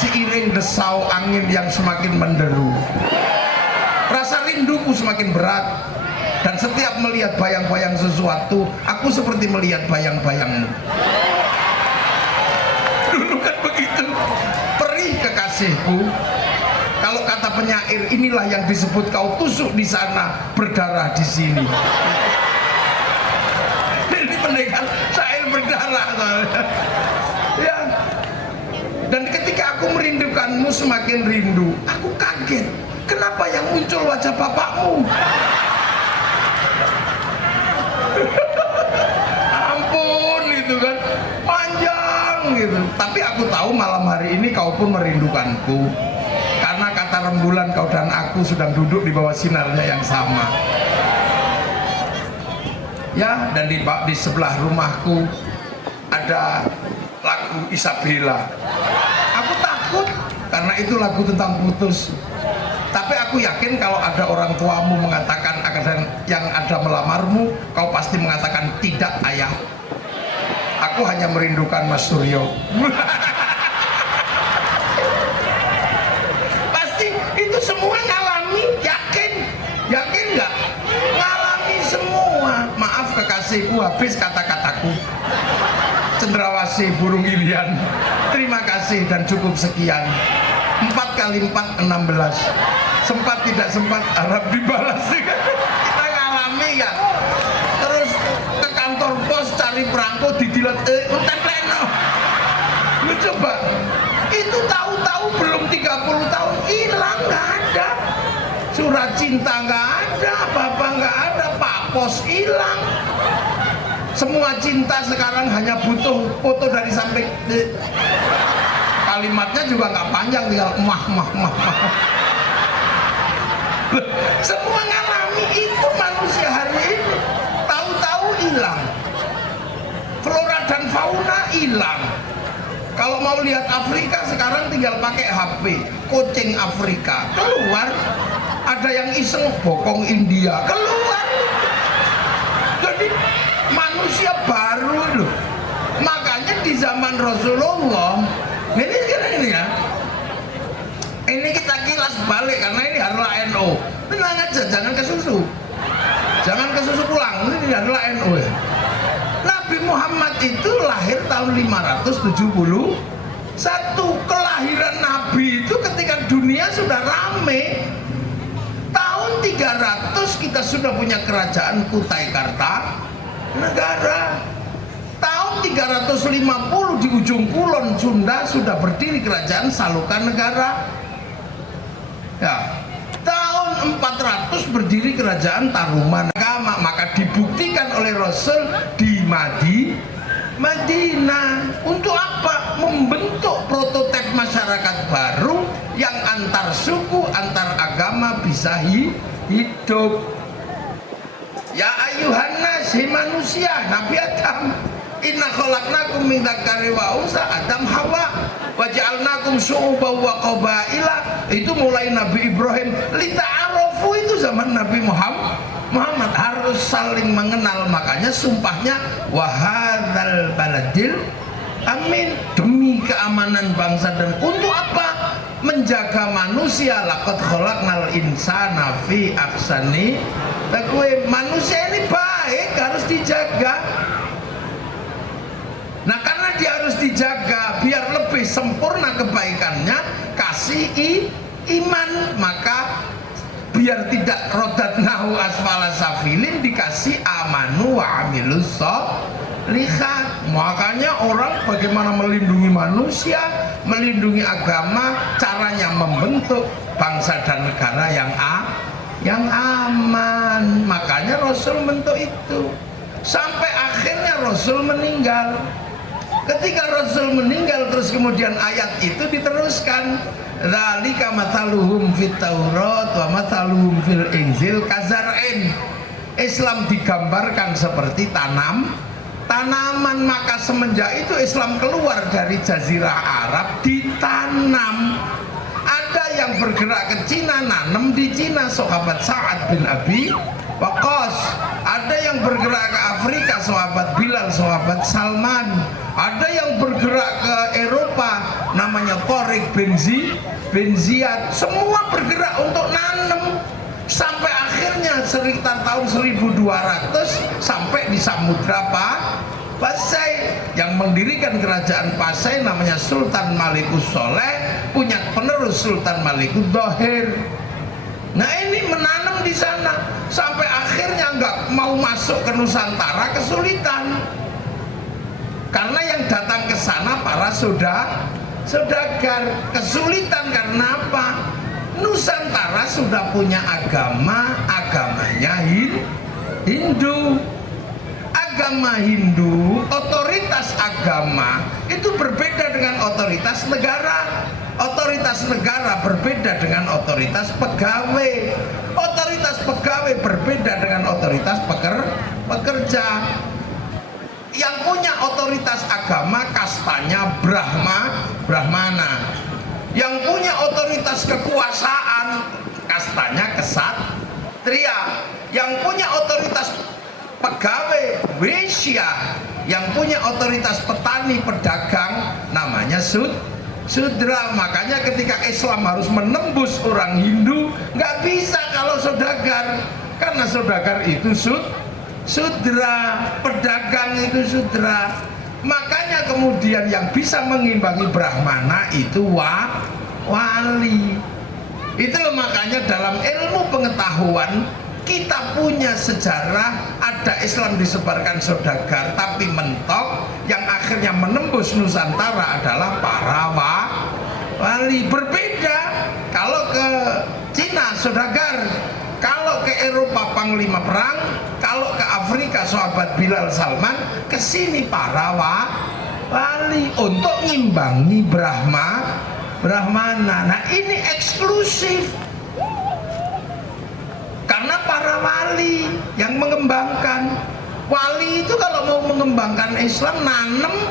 seiring desau angin yang semakin menderu, rasa rinduku semakin berat. Dan setiap melihat bayang-bayang sesuatu, aku seperti melihat bayang-bayangmu. Dulu kan begitu. Perih kekasihku, kalau kata penyair, inilah yang disebut kau tusuk di sana, berdarah di sini. Ini pendekar syair berdarah. Ya. Dan ketika aku merindukanmu semakin rindu, aku kaget. Kenapa yang muncul wajah bapakmu? Ampun, gitu kan, panjang gitu. Tapi aku tahu malam hari ini kau pun merindukanku, karena kata rembulan kau dan aku sedang duduk di bawah sinarnya yang sama. Ya, dan di sebelah rumahku ada lagu Isabella. Aku takut karena itu lagu tentang putus. Tapi aku yakin kalau ada orang tuamu mengatakan akan yang ada melamarmu, kau pasti mengatakan tidak, ayah. Aku hanya merindukan Mas Suryo. Pasti itu semua ngalami, yakin nggak? Ngalami semua. Maaf kekasihku, habis kata-kataku. Cendrawasih burung ilian. Terima kasih dan cukup sekian. 4 kali 4 16. Sempat tidak sempat harap dibalas. Kita ngalami ya. Terus ke kantor pos cari perangko didilat pleno. Lu coba, itu tahu-tahu belum 30 tahun hilang, nggak ada. Surat cinta nggak ada, apa-apa nggak ada, Pak Pos hilang. Semua cinta sekarang hanya butuh foto dari samping. Kalimatnya juga nggak panjang, tinggal mah. Semua ngalami itu manusia hari ini. Tahu-tahu hilang. Flora dan fauna hilang. Kalau mau lihat Afrika sekarang tinggal pakai HP. Kucing Afrika keluar. Ada yang iseng bokong India keluar. Jadi manusia baru loh. Makanya di zaman Rasulullah, ini ya, ini kita kilas balik karena ini adalah NU. Tenang aja, jangan ke susu pulang. Ini adalah NU ya. Nabi Muhammad itu lahir tahun 571. Kelahiran Nabi itu ketika dunia sudah rame. Tahun 300 kita sudah punya kerajaan Kutai Kartanegara. Tahun 350 di ujung kulon Sunda sudah berdiri kerajaan Salukanegara. Ya. Tahun 400 berdiri kerajaan Tarumanagama. Maka dibuktikan oleh Rasul di Madinah. Untuk apa? Membentuk prototipe masyarakat baru yang antar suku, antar agama bisa hidup. Ya ayuhan nas, manusia, Nabi Adam, inna khalaqnakum min dzakari wa unsa, Adam Hawa, wa ja'alnakum syu'uban wa qabaila. Itu mulai Nabi Ibrahim, lita'arofu, itu zaman Nabi Muhammad harus saling mengenal. Makanya sumpahnya wa hadzal baladil amin, demi keamanan bangsa. Dan untuk apa? Menjaga manusia. Laqad khalaqnal insana fi ahsani taqwim. Manusia ini baik, harus dijaga. Nah, karena dia harus dijaga biar lebih sempurna kebaikannya, kasih iman, maka biar tidak rodatnahu asfala safilin, dikasih amanu wa amilus lihat. Makanya orang bagaimana melindungi manusia, melindungi agama, caranya membentuk bangsa dan negara yang aman. Makanya Rasul bentuk itu sampai akhirnya Rasul meninggal. Ketika Rasul meninggal, terus kemudian ayat itu diteruskan, dzalika mathaluhum fit Taurat wa mathaluhum fil Injil kazar'in. Islam digambarkan seperti tanaman. Maka semenjak itu Islam keluar dari Jazirah Arab, ditanam. Ada yang bergerak ke Cina, nanam di Cina, sahabat Sa'ad bin Abi Waqqas. Ada yang bergerak ke Afrika, sahabat Bilal, sahabat Salman. Ada yang bergerak ke Eropa, namanya Tariq bin Ziyad. Semua bergerak untuk nanam. Sampai akhirnya sekitar tahun 1200 sampai di Samudra Pasai. Yang mendirikan kerajaan Pasai namanya Sultan Malikus Soleh, punya penerus Sultan Malikus Dohir. Nah, ini menanam di sana sampai akhirnya nggak mau masuk ke Nusantara, kesulitan. Karena yang datang ke sana para saudagar, kesulitan. Karena apa? Nusantara sudah punya agamanya Hindu. Agama Hindu, otoritas agama itu berbeda dengan otoritas negara. Otoritas negara berbeda dengan otoritas pegawai. Otoritas pegawai berbeda dengan otoritas pekerja. Yang punya otoritas agama kastanya Brahmana. Yang punya otoritas kekuasaan kastanya Ksatria. Yang punya otoritas pegawai Waisya. Yang punya otoritas petani pedagang namanya Sudra. Makanya ketika Islam harus menembus orang Hindu, nggak bisa kalau saudagar, karena saudagar itu Sudra, pedagang itu Sudra. Makanya kemudian yang bisa mengimbangi Brahmana itu wali. Itu makanya dalam ilmu pengetahuan kita punya sejarah, ada Islam disebarkan saudagar tapi mentok, yang akhirnya menembus Nusantara adalah para wali. Berbeda kalau ke Cina saudagar, kalau ke Eropa panglima perang, kalau ke Afrika sahabat Bilal Salman, ke sini para wali untuk ngimbangi Brahmana. Nah, ini eksklusif karena para wali yang mengembangkan. Wali itu kalau mau mengembangkan Islam nanem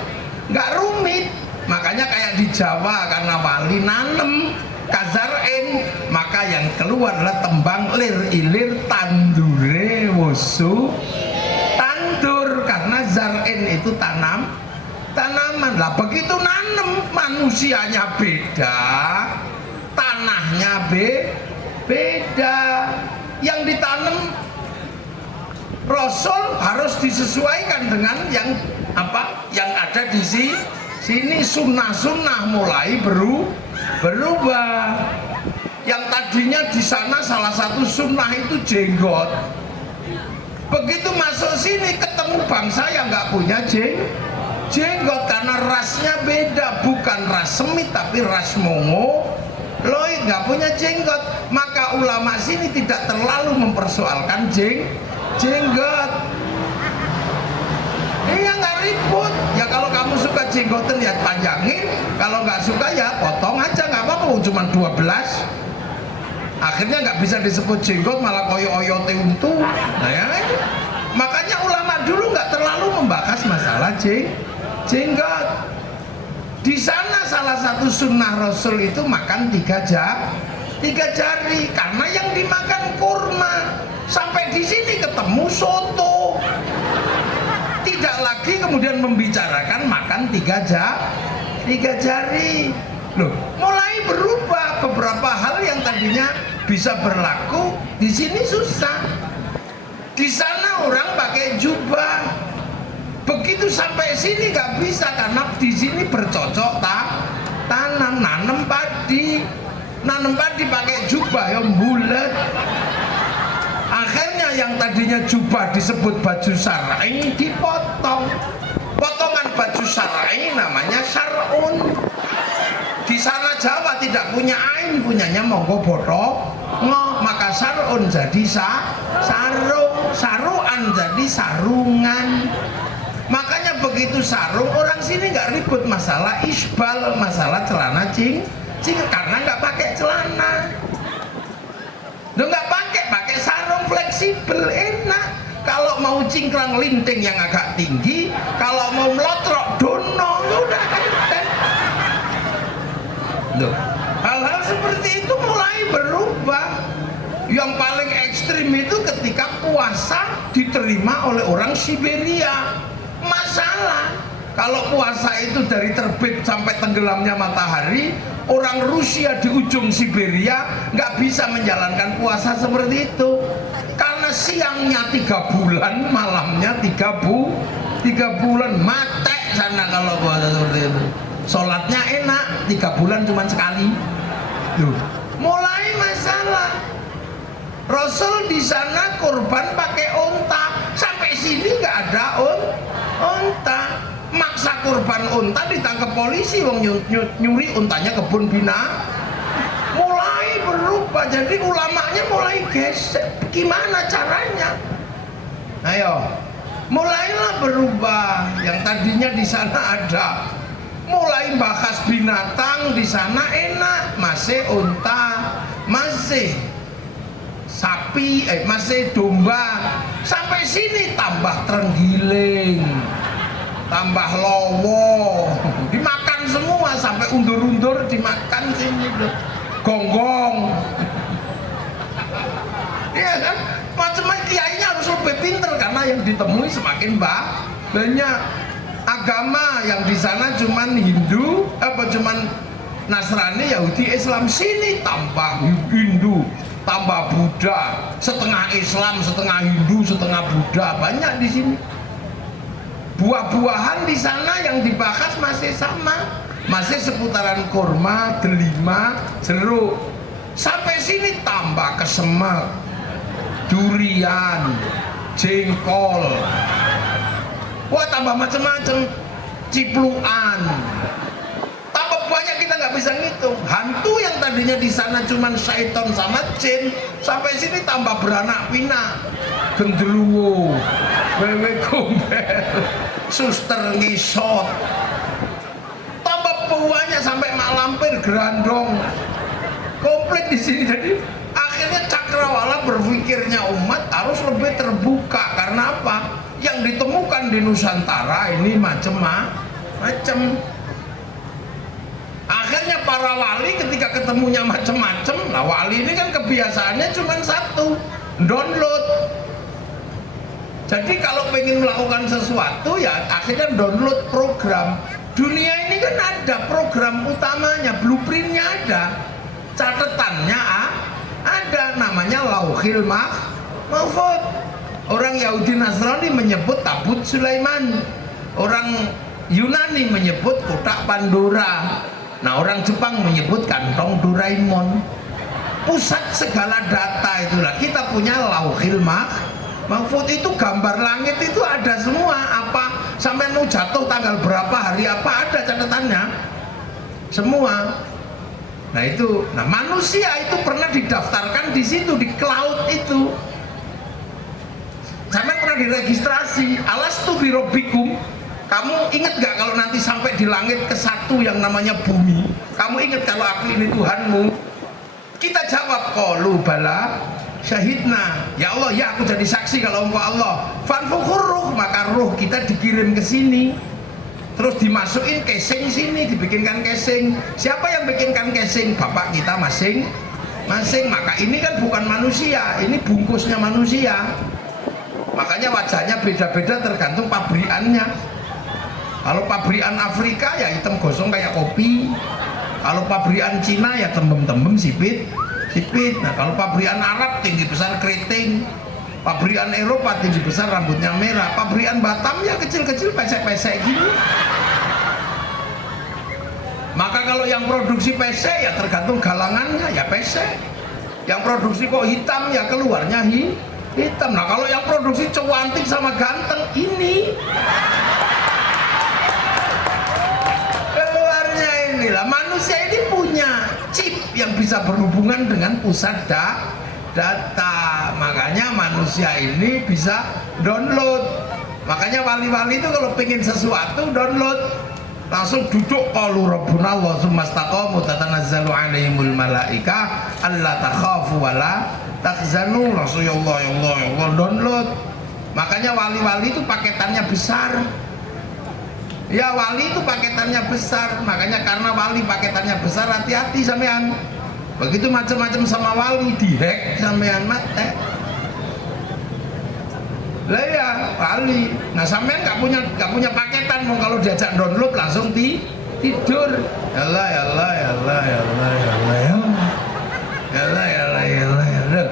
nggak rumit. Makanya kayak di Jawa, karena wali nanem kazar'in, maka yang keluar adalah tembang lir ilir tandure wosu tandur. Karena zar'in itu tanaman lah. Begitu nanem, manusianya beda, tanahnya beda. Yang ditanam Rasul harus disesuaikan dengan yang ada di sini. Sunnah mulai berubah. Yang tadinya di sana salah satu sunnah itu jenggot. Begitu masuk sini ketemu bangsa yang nggak punya jenggot, karena rasnya beda, bukan ras Semit tapi ras Mongoloid, nggak punya jenggot. Maka ulama sini tidak terlalu mempersoalkan jenggot. Iya, nggak ribut. Ya kalau kamu suka suka jenggotan ya panjangin, kalau nggak suka ya potong aja, nggak apa-apa, cuma 12. Akhirnya nggak bisa disebut jenggot, malah koyo-oyote untu. Nah ya, makanya ulama dulu nggak terlalu membahas masalah jenggot. Di sana salah satu sunnah Rasul itu makan 3 jari, karena yang dimakan kurma. Sampai di sini ketemu soto. Tidak lagi kemudian membicarakan makan 3 jari. Loh, mulai berubah beberapa hal yang tadinya bisa berlaku di sini susah. Di sana orang pakai jubah. Begitu sampai sini nggak bisa karena di sini bercocok tanam, nanam padi pakai jubah yang bulat. Akhirnya yang tadinya jubah disebut baju syar'i dipotong. Potongan baju syar'i namanya syar'un. Di sana Jawa tidak punya ain, punyanya monggo boto maka syar'un jadi sarung, saruan jadi sarungan. Makanya begitu sarung, orang sini nggak ribut masalah isbal, masalah celana karena nggak pakai celana. Lo nggak pakai sarung fleksibel, enak. Kalau mau cingkrang linting yang agak tinggi, kalau mau melotrok dono, udah kan. Loh, hal-hal seperti itu mulai berubah. Yang paling ekstrim itu ketika puasa diterima oleh orang Siberia. Masalah kalau puasa itu dari terbit sampai tenggelamnya matahari, orang Rusia di ujung Siberia nggak bisa menjalankan puasa seperti itu karena siangnya 3 bulan, malamnya 3 bulan, mate sana kalau puasa seperti itu. Sholatnya enak, 3 bulan cuma sekali. Loh, mulai masalah. Rasul di sana kurban pakai unta, sampai sini nggak ada unta. Maksa kurban unta ditangkap polisi, wong nyuri untanya kebun binatang. Mulai berubah, jadi ulamanya mulai gesek. Gimana caranya? Ayo, mulailah berubah. Yang tadinya di sana ada, mulai bahas binatang di sana enak, masih unta, masih sapi, masih domba. Sampai sini tambah terenggiling, tambah lowo, dimakan semua sampai undur-undur dimakan sini, gonggong. Iya kan? Macam-macam kiainya harus lebih pinter karena yang ditemui semakin banyak. Agama yang di sana cuman Hindu, cuman Nasrani, Yahudi, Islam. Sini tambah Hindu, tambah Buddha, setengah Islam, setengah Hindu, setengah Buddha, banyak di sini. Buah-buahan di sana yang dibahas masih sama, masih seputaran kurma, delima, jeruk. Sampai sini tambah kesemek, durian, jengkol. Wah, tambah macam-macam, cipluan, tambah banyak, kita nggak bisa ngitung. Hantu yang tadinya di sana cuman syaiton sama jin, sampai sini tambah beranak pinak, genderuwo, wewe gombel, suster ngisot, tambah banyak sampai mak lampir, gerandong, komplit di sini. Jadi akhirnya cakrawala berpikirnya umat harus lebih terbuka. Karena apa? Yang ditemukan di Nusantara ini macam-macam. Akhirnya para wali ketika ketemunya macam-macam, nah wali ini kan kebiasaannya cuma satu, download. Jadi kalau pengen melakukan sesuatu ya akhirnya download program. Dunia ini kan ada program utamanya, blueprintnya ada, catatannya ada, namanya Lauhil Mahfuz. Orang Yahudi Nasrani menyebut tabut Sulaiman, orang Yunani menyebut kotak Pandora, nah orang Jepang menyebut kantong Doraemon. Pusat segala data itulah kita punya Lauhil Mahfuz. Itu gambar langit itu ada semua, apa sampai mau jatuh tanggal berapa, hari apa, ada catatannya semua. Nah itu, nah manusia itu pernah didaftarkan di situ, di cloud itu. Sampai pernah diregistrasi, alastu birobbikum, Kamu ingat gak kalau nanti sampai di langit ke satu yang namanya bumi, kamu ingat kalau aku ini Tuhanmu? Kita jawab, qalu bala syahidna, ya Allah, ya aku jadi saksi kalau engkau Allah. Fanfukhur ruh, maka ruh kita dikirim ke sini, terus dimasukin casing sini, dibikinkan casing. Siapa yang bikinkan casing? Bapak kita masing-masing. Maka ini kan bukan manusia, ini bungkusnya manusia. Makanya wajahnya beda-beda tergantung pabrikannya. Kalau pabrikan Afrika ya hitam gosong kayak kopi. Kalau pabrikan Cina ya tembem-tembem sipit. Nah kalau pabrikan Arab tinggi besar keriting, pabrikan Eropa tinggi besar rambutnya merah, pabrikan Batam ya kecil-kecil pesek-pesek gini. Maka kalau yang produksi pesek ya tergantung galangannya ya pesek. Yang produksi kok hitam ya keluarnya hitam. Nah kalau yang produksi cantik sama ganteng ini keluarnya inilah. Manusia ini punya chip yang bisa berhubungan dengan pusat data. Makanya manusia ini bisa download. Makanya wali-wali itu kalau pengen sesuatu download, langsung duduk, qalu rabbuna Allah tsumastaqamu tatanazzalu alaihimul malaika alla takhafu wala tahzanu. Langsung ya Allah, ya Allah, ya Allah, download. Makanya wali-wali itu paketannya besar. Ya wali itu paketannya besar. Makanya karena wali paketannya besar, hati-hati sampean. Begitu macam-macam sama wali dihack sampean mate. Lah ya wali. Nah sampean nggak punya paketan, mau kalau diajak download langsung tidur. Ya Allah, ya Allah, ya Allah, ya Allah, ya Allah, ya Allah, ya Allah, ya Allah, ya Allah, ya Allah.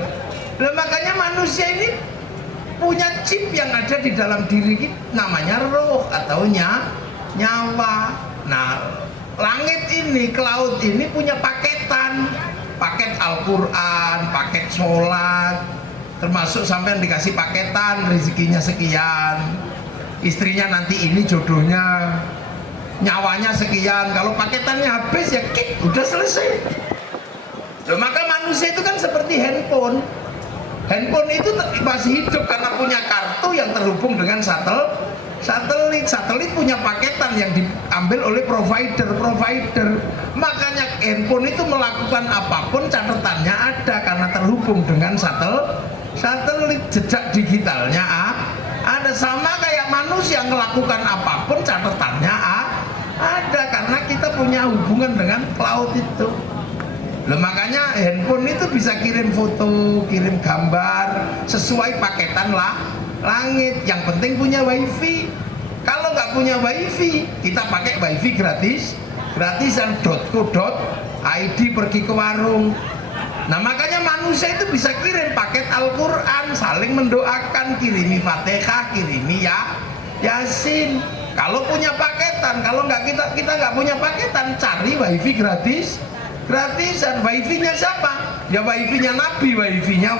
Lah makanya manusia ini punya chip yang ada di dalam diri kita, namanya roh atau nyawa. Nah langit ini, ke laut ini punya paketan, paket Al-Quran, paket sholat, termasuk sampai dikasih paketan rezekinya sekian, istrinya nanti ini jodohnya, nyawanya sekian. Kalau paketannya habis ya kik, udah selesai. Loh, maka manusia itu kan seperti handphone. Handphone itu masih hidup karena punya kartu yang terhubung dengan satelit. Satelit punya paketan yang diambil oleh provider. Makanya handphone itu melakukan apapun catatannya ada karena terhubung dengan satelit. Jejak digitalnya ada. Sama kayak manusia melakukan apapun catatannya ada karena kita punya hubungan dengan cloud itu. Loh, makanya handphone itu bisa kirim foto, kirim gambar sesuai paketan langit. Yang penting punya wifi. Kalau nggak punya wifi, kita pakai wifi gratisan .co.id, pergi ke warung. Nah makanya manusia itu bisa kirim paket Al-Quran, saling mendoakan, kirimi Fatihah, kirimi Yasin. Kalau punya paketan, kalau nggak kita nggak punya paketan, cari wifi gratisan. Wifi-nya siapa? Ya wifi-nya Nabi, wifi-nya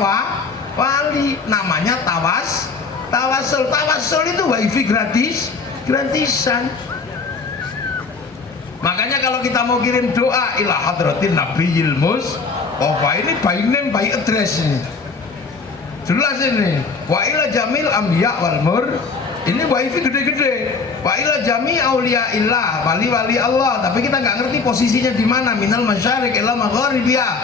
wali, namanya tawasul itu wifi gratisan. Makanya kalau kita mau kirim doa ila hadratin nabiyil mustofa, ini by name by address ini jelas ini. Wa ila jamil anbiya wal mur, ini wifi gede-gede. Wa ila jami aulia illah, wali-wali Allah, tapi kita nggak ngerti posisinya di mana. Minal masyariq ila magharibiyah,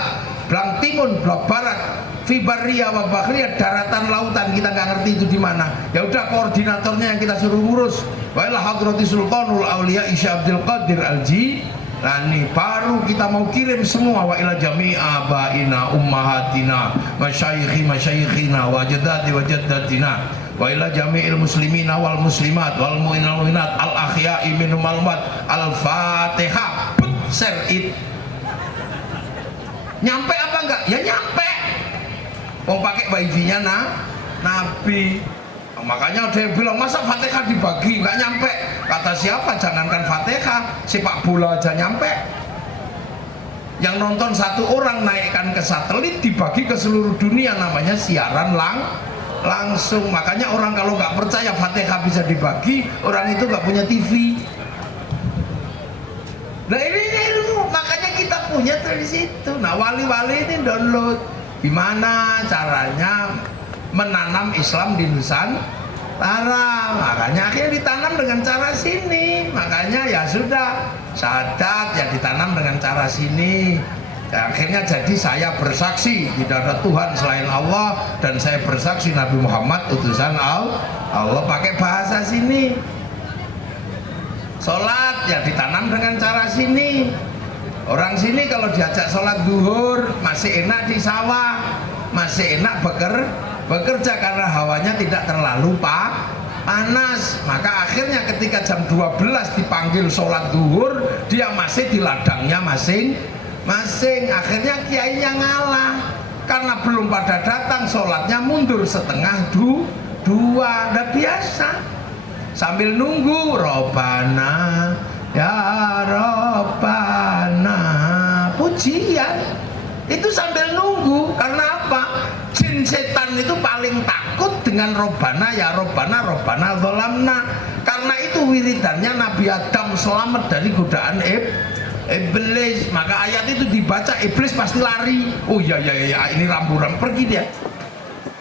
belang timun, belang barat, fi barriya wa bahriyah, daratan lautan, kita nggak ngerti itu di mana. Ya udah, koordinatornya yang kita suruh ngurus. Wa ila hadrati sultanul auliya Isya Abdul Qadir Al-Jilani, baru kita mau kirim semua. Wa ila jami abaina ummahatina masyayikhina wa jaddati wa jaddatina, wa ila jami'il muslimina wal muslimat wal mu'minat al ahya'i minhum wal amwat. Al-Fatihah. Serit. Nyampe apa enggak? Ya nyampe. Mau pakai wifi-nya Nabi. Nah, makanya ada yang bilang masa Fatihah dibagi, enggak nyampe. Kata siapa? Jangankan Fatihah, sepak bola aja nyampe. Yang nonton satu orang naikkan ke satelit, dibagi ke seluruh dunia, namanya siaran langsung. Makanya orang kalau nggak percaya Fatihah bisa dibagi, orang itu nggak punya TV. Nah ini ilmu, makanya kita punya dari situ. Nah wali-wali ini download. Gimana caranya menanam Islam di makanya akhirnya ditanam dengan cara sini. Makanya ya sudah, syahadat ya ditanam dengan cara sini. Dan akhirnya jadi saya bersaksi tidak ada Tuhan selain Allah, dan saya bersaksi Nabi Muhammad utusan Allah, pakai bahasa sini. Sholat ya ditanam dengan cara sini. Orang sini kalau diajak sholat duhur masih enak di sawah, masih enak bekerja karena hawanya tidak terlalu panas. Maka akhirnya ketika jam 12 dipanggil sholat duhur, dia masih di ladangnya masing-masing. Akhirnya kiainya ngalah karena belum pada datang, sholatnya mundur setengah dua. Udah biasa sambil nunggu Robbana ya Robbana, pujian itu sambil nunggu. Karena apa? Jin setan itu paling takut dengan Robbana ya Robbana, Robbana dzolamna. Karena itu wiridannya Nabi Adam selamat dari godaan iblis. Maka ayat itu dibaca, iblis pasti lari. Oh iya ini rambu-rambu, pergi dia.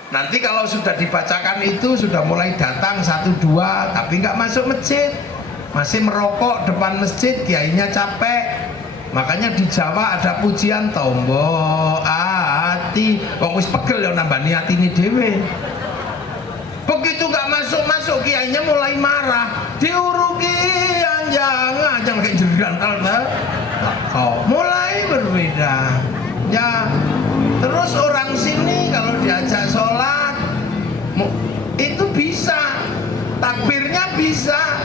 Nanti kalau sudah dibacakan itu sudah mulai datang 1-2, tapi nggak masuk masjid, masih merokok depan masjid, kiainya capek. Makanya di Jawa ada pujian tombo ati, wong wis pegel ya nambani atine dhewe. Begitu nggak masuk kiainya mulai marah, diuruki anjang kayak jerigan mulai berbeda ya. Terus orang sini kalau diajak sholat itu bisa, takbirnya bisa,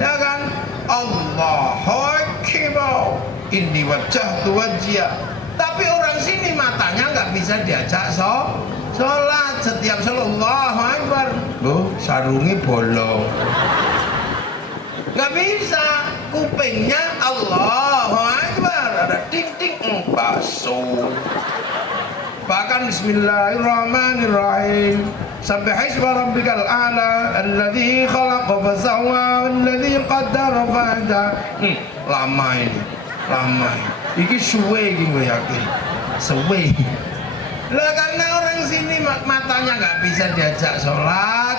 ya kan? Allahu Akbar, inni wajjahtu wajhiya. Tapi orang sini matanya nggak bisa diajak sholat. Setiap sholat Allahu Akbar, loh sarungi bolong, nggak bisa. Kupingnya Allahu Akbar, ada ding bakso. Bahkan bismillahirrahmanirrahim, Subbihisma rabbikal a'la alladzi khalaqa fasawwa walladzi qaddara fahada. Lama ini. Iki suwe iki gue yakin. Suwe. Lah karena orang sini matanya nggak bisa diajak sholat,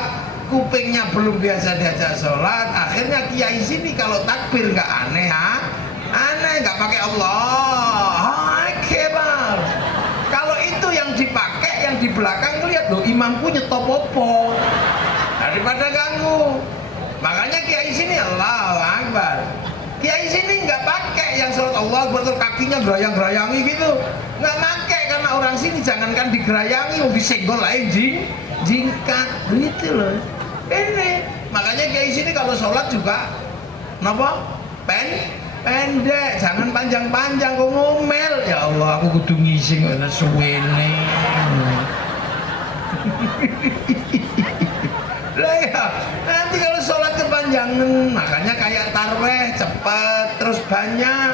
kupingnya belum biasa diajak sholat, akhirnya kiai sini kalau takbir nggak aneh, nggak pakai Allah Akbar. Kalau itu yang dipakai, yang di belakang lihat loh imamku nyetop opo, daripada ganggu. Makanya kiai sini Allahu Akbar. Kiai sini nggak pakai yang sholat Allah betul kakinya gerayang-gerayangi gitu, nggak pakai. Karena orang sini jangankan digerayangi, mau disenggol lain jingkat gitu loh. Ini makanya kiai sini kalau sholat juga napa pendek, jangan panjang-panjang, kok ngomel. Ya Allah, aku kudu ngising ana suwene. Lah ya, nanti kalau sholat kepanjangan, makanya kayak tarweh cepet terus banyak.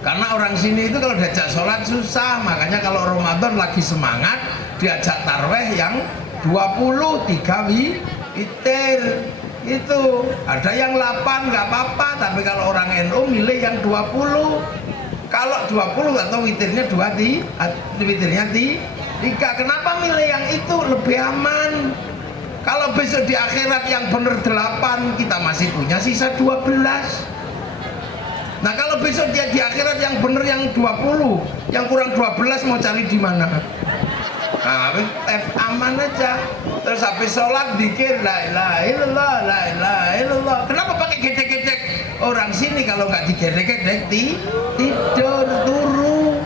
Karena orang sini itu kalau diajak sholat susah, makanya kalau Ramadan lagi semangat diajak tarweh yang 23 witir. Itu ada yang 8 nggak apa-apa, tapi kalau orang NU milih yang 20. Kalau 20 atau witirnya 2 witirnya 3. Kenapa milih yang itu? Lebih aman. Kalau besok di akhirat yang bener 8, kita masih punya sisa 12. Nah kalau besok dia di akhirat yang bener yang 20, yang kurang 12 mau cari di mana? Nah, aman aja. Terus habis sholat dikir la ilaha illallah, la ilaha illallah. Kenapa pakai gedek-gedek? Orang sini kalau nggak digedek-gedek tidur turu.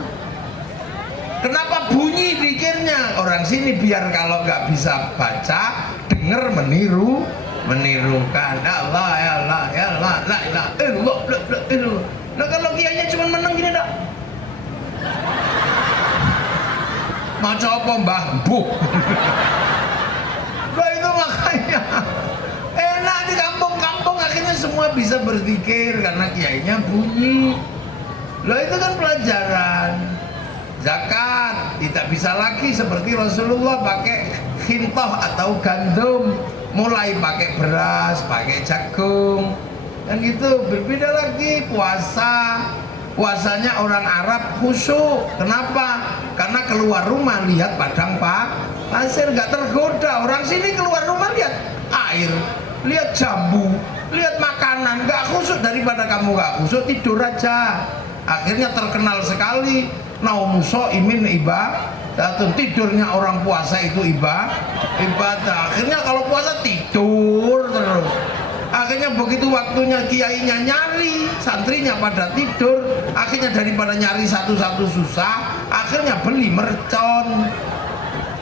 Kenapa bunyi dikirnya? Orang sini biar kalau nggak bisa baca, denger menirukan. Allah ya Allah ya Allah la ilaha illallah. Nah kalau kiainya cuma menang gini dak. Maca apa mbah mbuh. Nah itu makanya enak di kampung-kampung, akhirnya semua bisa berzikir karena kiainya bunyi. Loh itu kan pelajaran. Zakat tidak bisa lagi seperti Rasulullah pakai khintoh atau gandum, mulai pakai beras, pakai jagung, dan gitu. Berbeda lagi puasanya orang Arab khusyuk. Kenapa? Karena keluar rumah lihat padang pasir, nggak tergoda. Orang sini keluar air, lihat jambu, lihat makanan, nggak khusyuk. Daripada kamu nggak khusyuk, tidur aja. Akhirnya terkenal sekali naumu shaimin ibadah. Tidurnya orang puasa itu ibadah. Akhirnya kalau puasa tidur terus. Akhirnya begitu waktunya kiainya nyari, santrinya pada tidur. Akhirnya daripada nyari satu-satu susah, akhirnya beli mercon.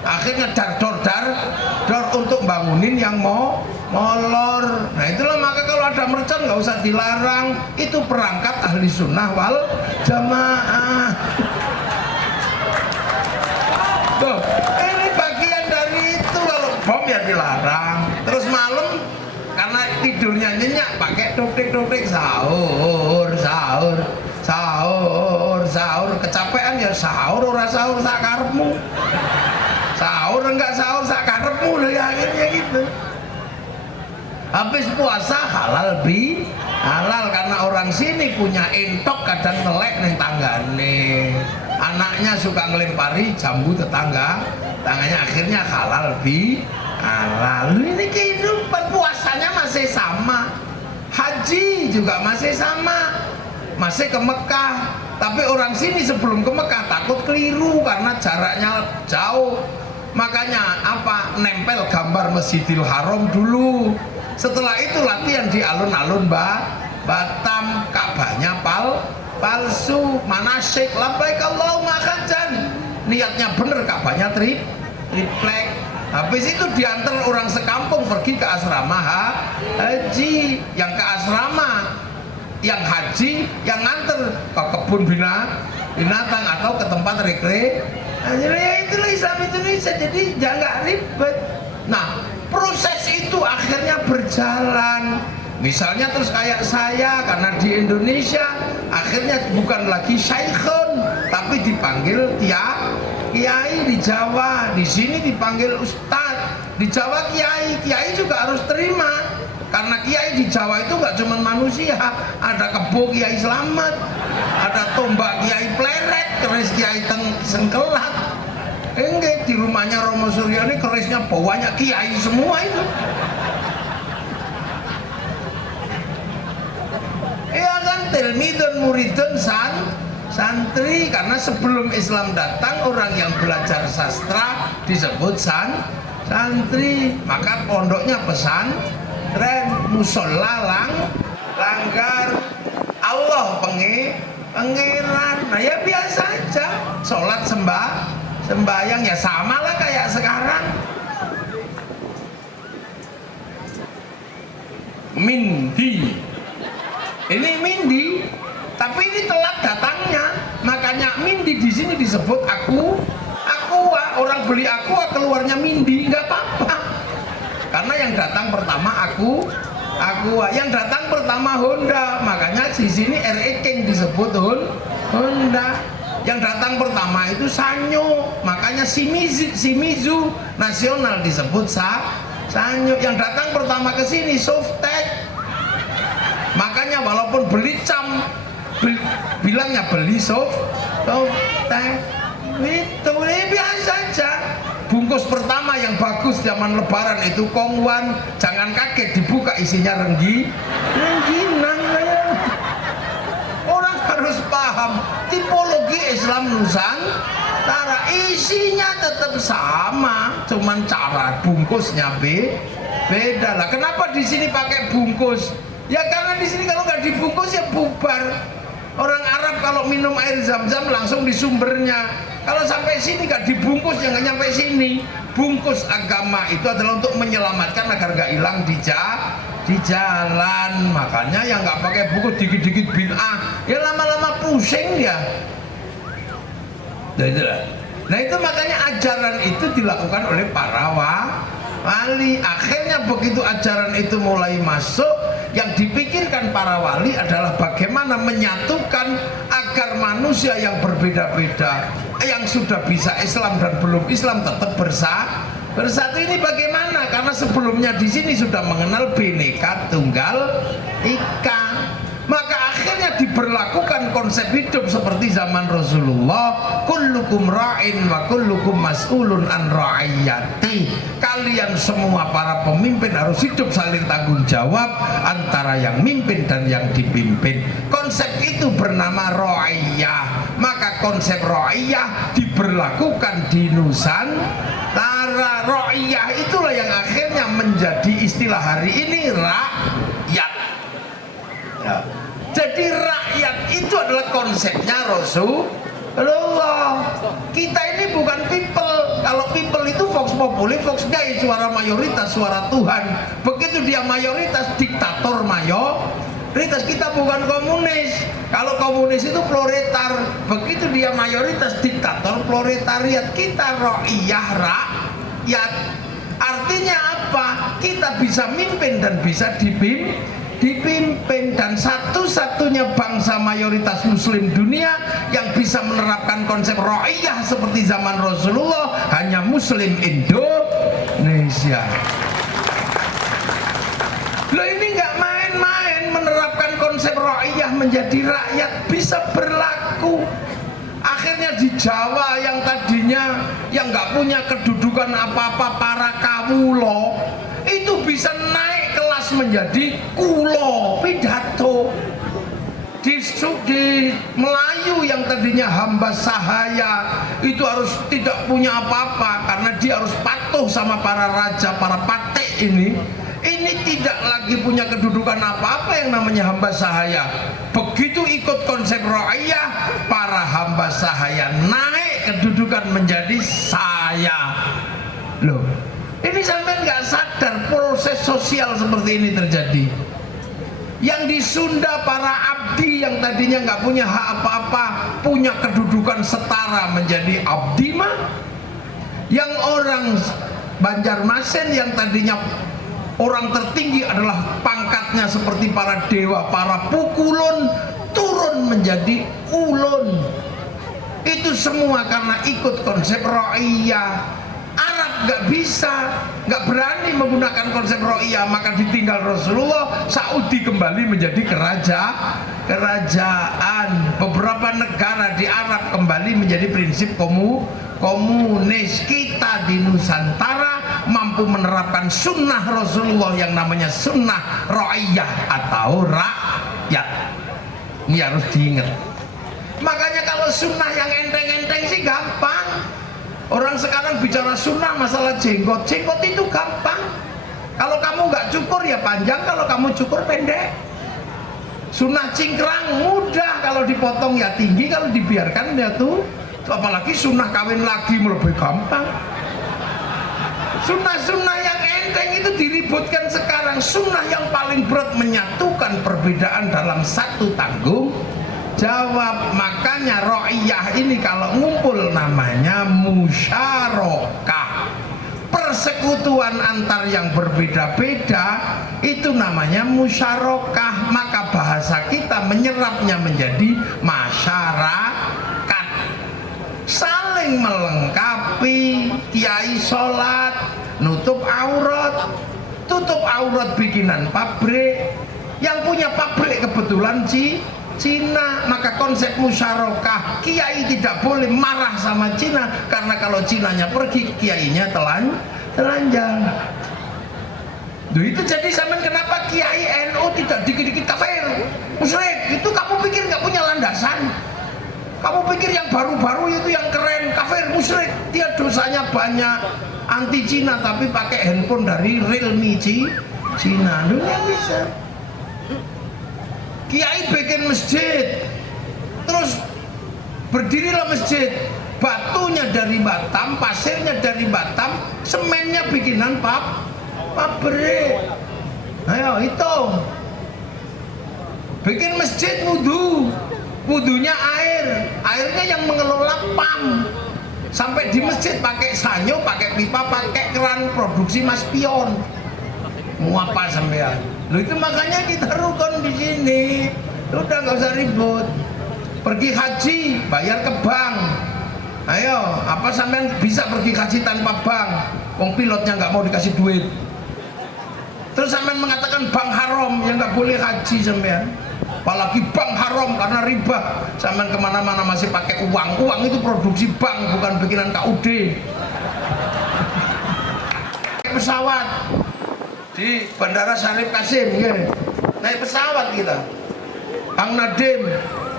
Akhirnya dar untuk bangunin yang molor. Nah itulah, maka kalau ada mercon nggak usah dilarang. Itu perangkat ahli sunnah wal jamaah. Tuh, ini bagian dari itu. Kalau bom ya dilarang. Terus malam karena tidurnya nyenyak pakai dotik sahur. Kecapean ya sahur, ora sahur sakarepmu. Sahur enggak sahur sakarepmu loh ya, akhirnya gitu. Habis puasa halal karena orang sini punya entok kadang telek neng tanggane. Anaknya suka ngelempari jambu tangannya, akhirnya halal halal. Ini kehidupan, puasanya masih sama, haji juga masih sama, masih ke Mekah. Tapi orang sini sebelum ke Mekah takut keliru karena jaraknya jauh. Makanya apa? Nempel gambar Masjidil Haram dulu. Setelah itu latihan di alun-alun Batam, Ka'bahnya palsu, manasik labbaik Allahumma hajjan. Niatnya bener, Ka'bahnya triplek. Habis itu diantar orang sekampung pergi ke asrama haji. Yang ke asrama, yang haji, yang nganter ke kebun binatang atau ke tempat rekreasi. Ya itulah Islam Indonesia, jadi jangan ribet. Nah, proses itu akhirnya berjalan. Misalnya terus kayak saya, karena di Indonesia akhirnya bukan lagi syaikhun, tapi dipanggil kiai. Di Jawa, di sini dipanggil ustadz. Di Jawa kiai juga harus terima. Karena kiai di Jawa itu nggak cuma manusia, ada kebo Kiai Slamet, ada tombak Kiai Pleret, keris Kiai Sengkelat. Enggak, di rumahnya Romo Suryo ini kerisnya bawahnya kiai semua itu. Iya kan, tilmidun muridun santri. Karena sebelum Islam datang, orang yang belajar sastra disebut santri. Maka pondoknya pesantren, musola langgar, Allah pangeran. Nah ya biasa aja, sholat sembahyang ya sama lah kayak sekarang. Mindi, ini mindi, tapi ini telat datangnya. Makanya mindi di sini disebut aqua. Orang beli aqua keluarnya mindi, nggak apa-apa. Karena yang datang pertama aqua, yang datang pertama Honda. Makanya di sini RE King disebut Honda. Yang datang pertama itu Sanyo, makanya Shimizu nasional disebut Sanyo. Yang datang pertama ke sini Softek. Makanya walaupun beli bilangnya beli Softek. Itu biasa aja. Bungkus pertama yang bagus zaman lebaran itu Kongwan. Jangan kaget dibuka isinya rengginang. Orang harus paham tipologi Islam Nusantara, isinya tetap sama, cuman cara bungkusnya beda lah. Kenapa di sini pakai bungkus? Ya karena di sini kalau nggak dibungkus ya bubar. Orang Arab kalau minum air zam-zam langsung di sumbernya. Kalau sampai sini nggak dibungkus, jangan nyampe sini. Bungkus agama itu adalah untuk menyelamatkan agar nggak hilang di jalan. Makanya yang nggak pakai bungkus dikit-dikit bid'ah, ya lama-lama pusing dia. Nah itu makanya ajaran itu dilakukan oleh para wali. Akhirnya begitu ajaran itu mulai masuk, yang dipikirkan para wali adalah bagaimana menyatukan agar manusia yang berbeda-beda, yang sudah bisa Islam dan belum Islam tetap bersatu. Ini bagaimana? Karena sebelumnya di sini sudah mengenal Bhinneka Tunggal Ika. Maka akhirnya diberlakukan konsep hidup seperti zaman Rasulullah, kullukum ra'in wa kullukum mas'ulun an ra'iyati. Kalian semua para pemimpin harus hidup saling tanggung jawab antara yang mimpin dan yang dipimpin. Konsep itu bernama ra'iyah. Maka konsep ra'iyah diberlakukan di Nusantara. Ra'iyah itulah yang akhirnya menjadi istilah hari ini rakyat. Ya. Jadi rakyat itu adalah konsepnya Rasulullah. Kita ini bukan people. Kalau people itu vox populi, vox dei, suara mayoritas, suara Tuhan. Begitu dia mayoritas, diktator mayoritas. Kita bukan komunis. Kalau komunis itu proletar. Begitu dia mayoritas, diktator proletariat. Kita ra'iyah, rakyat. Artinya apa? Kita bisa mimpin dan bisa dipimpin, dan satu-satunya bangsa mayoritas muslim dunia yang bisa menerapkan konsep ra'iyah seperti zaman Rasulullah hanya muslim Indonesia. Loh, ini nggak main-main menerapkan konsep ra'iyah menjadi rakyat bisa berlaku. Akhirnya di Jawa yang tadinya yang nggak punya kedudukan apa-apa, para kawulo itu bisa naik kelas menjadi kulo, pidato. Di Melayu yang tadinya hamba sahaya itu harus tidak punya apa-apa karena dia harus patuh sama para raja, para patek ini tidak lagi punya kedudukan apa-apa yang namanya hamba sahaya. Begitu ikut konsep ra'iyah, para hamba sahaya naik kedudukan menjadi saya. Loh, ini sampai nggak sadar proses sosial seperti ini terjadi. Yang di Sunda para abdi yang tadinya nggak punya hak apa-apa punya kedudukan setara menjadi abdi mah. Yang orang Banjarmasin yang tadinya orang tertinggi adalah pangkatnya seperti para dewa, para pukulun, turun menjadi ulun. Itu semua karena ikut konsep ra'iyah. Arab nggak bisa, nggak berani menggunakan konsep ra'iyah, maka ditinggal Rasulullah. Saudi kembali menjadi kerajaan. Beberapa negara di Arab kembali menjadi prinsip komunis. Kita di Nusantara mampu menerapkan sunnah Rasulullah yang namanya sunnah ra'iyah atau rakyat. Ini harus diingat. Makanya kalau sunnah yang enteng-enteng sih gampang. Orang sekarang bicara sunnah masalah jenggot itu gampang. Kalau kamu nggak cukur ya panjang, kalau kamu cukur pendek. Sunnah cingkrang mudah, kalau dipotong ya tinggi, kalau dibiarkan ya tuh. Apalagi sunnah kawin lagi lebih gampang. Sunnah-sunnah yang enteng itu diributkan sekarang. Sunnah yang paling berat menyatukan perbedaan dalam satu tanggung jawab. Makanya ra'iyah ini kalau ngumpul namanya musyarakah. Persekutuan antar yang berbeda-beda itu namanya musyarakah. Maka bahasa kita menyerapnya menjadi masyarakat. Saling melengkapi. Kiai sholat nutup aurat, tutup aurat bikinan pabrik. Yang punya pabrik kebetulan Cina, maka konsep musyarakah. Kiai tidak boleh marah sama Cina karena kalau Cinanya pergi, kiainya telanjang. Duh, itu jadi zaman kenapa kiai NU tidak dikit-dikit kafir, musyrik. Itu kamu pikir nggak punya landasan? Kamu pikir yang baru-baru itu yang keren, kafir, musyrik. Dia dosanya banyak, anti Cina tapi pakai handphone dari Realme Cina. Dunia bisa. Kiai bikin masjid, terus berdirilah masjid, batunya dari Batam, pasirnya dari Batam, semennya bikinan pabrik. Ayo hitung. Bikin masjid wudhunya airnya yang mengelola PAM. Sampai di masjid pakai sanyo, pakai pipa, pakai keran produksi Mas Pion. Mau apa sampean? Loh, itu makanya kita rukun di sini. Udah nggak usah ribut. Pergi haji, bayar ke bank. Ayo, apa sampean bisa pergi haji tanpa bank? Wong pilotnya nggak mau dikasih duit. Terus sampean mengatakan bank haram yang nggak boleh haji sampean. apalagi bank haram karena riba. Zaman kemana-mana masih pakai uang itu produksi bank, bukan bikinan KUD. Pesawat di Bandara Syarif Kasim ya. Naik pesawat kita Kang Nadim,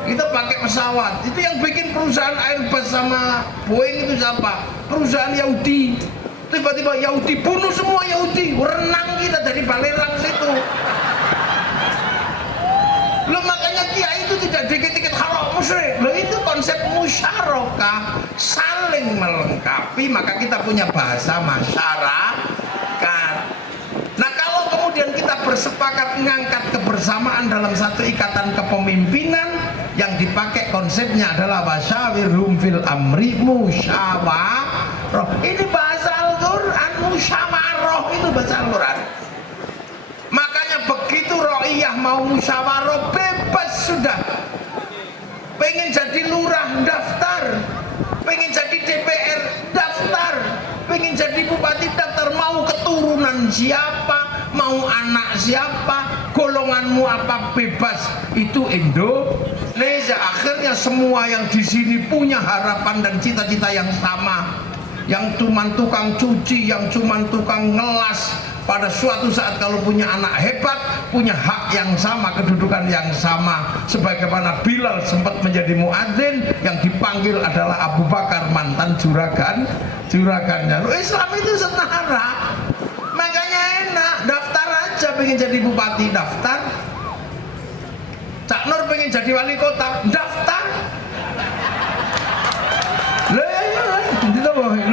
kita pakai pesawat. Itu yang bikin perusahaan Airbus sama Boeing itu siapa? Perusahaan Yahudi. Tiba-tiba Yahudi bunuh semua Yahudi, renang kita dari Balerang situ. Loh, makanya kiai itu tidak dikit-dikit haram musyrik. Loh, itu konsep musyarakah, saling melengkapi. Maka kita punya bahasa masyarakat. Nah, kalau kemudian kita bersepakat mengangkat kebersamaan dalam satu ikatan kepemimpinan, yang dipakai konsepnya adalah wasyawirhum fil amri, musyawarah. Ini bahasa Al-Quran, musyawarah itu bahasa Al-Quran. Makanya begitu Ro'iyah mau musyawarah bebas sudah. Pengen jadi lurah daftar, pengen jadi DPR daftar, pengen jadi bupati daftar, mau keturunan siapa, mau anak siapa, golonganmu apa, bebas. Itu Indonesia. Akhirnya semua yang di sini punya harapan dan cita-cita yang sama. Yang cuma tukang cuci, yang cuma tukang ngelas, pada suatu saat kalau punya anak hebat, punya hak yang sama, kedudukan yang sama. Sebagaimana Bilal sempat menjadi muadzin, yang dipanggil adalah Abu Bakar, mantan juragannya. Islam itu setara. Makanya enak, daftar aja. Pengen jadi bupati, daftar. Cak Nur pengen jadi wali kota, daftar.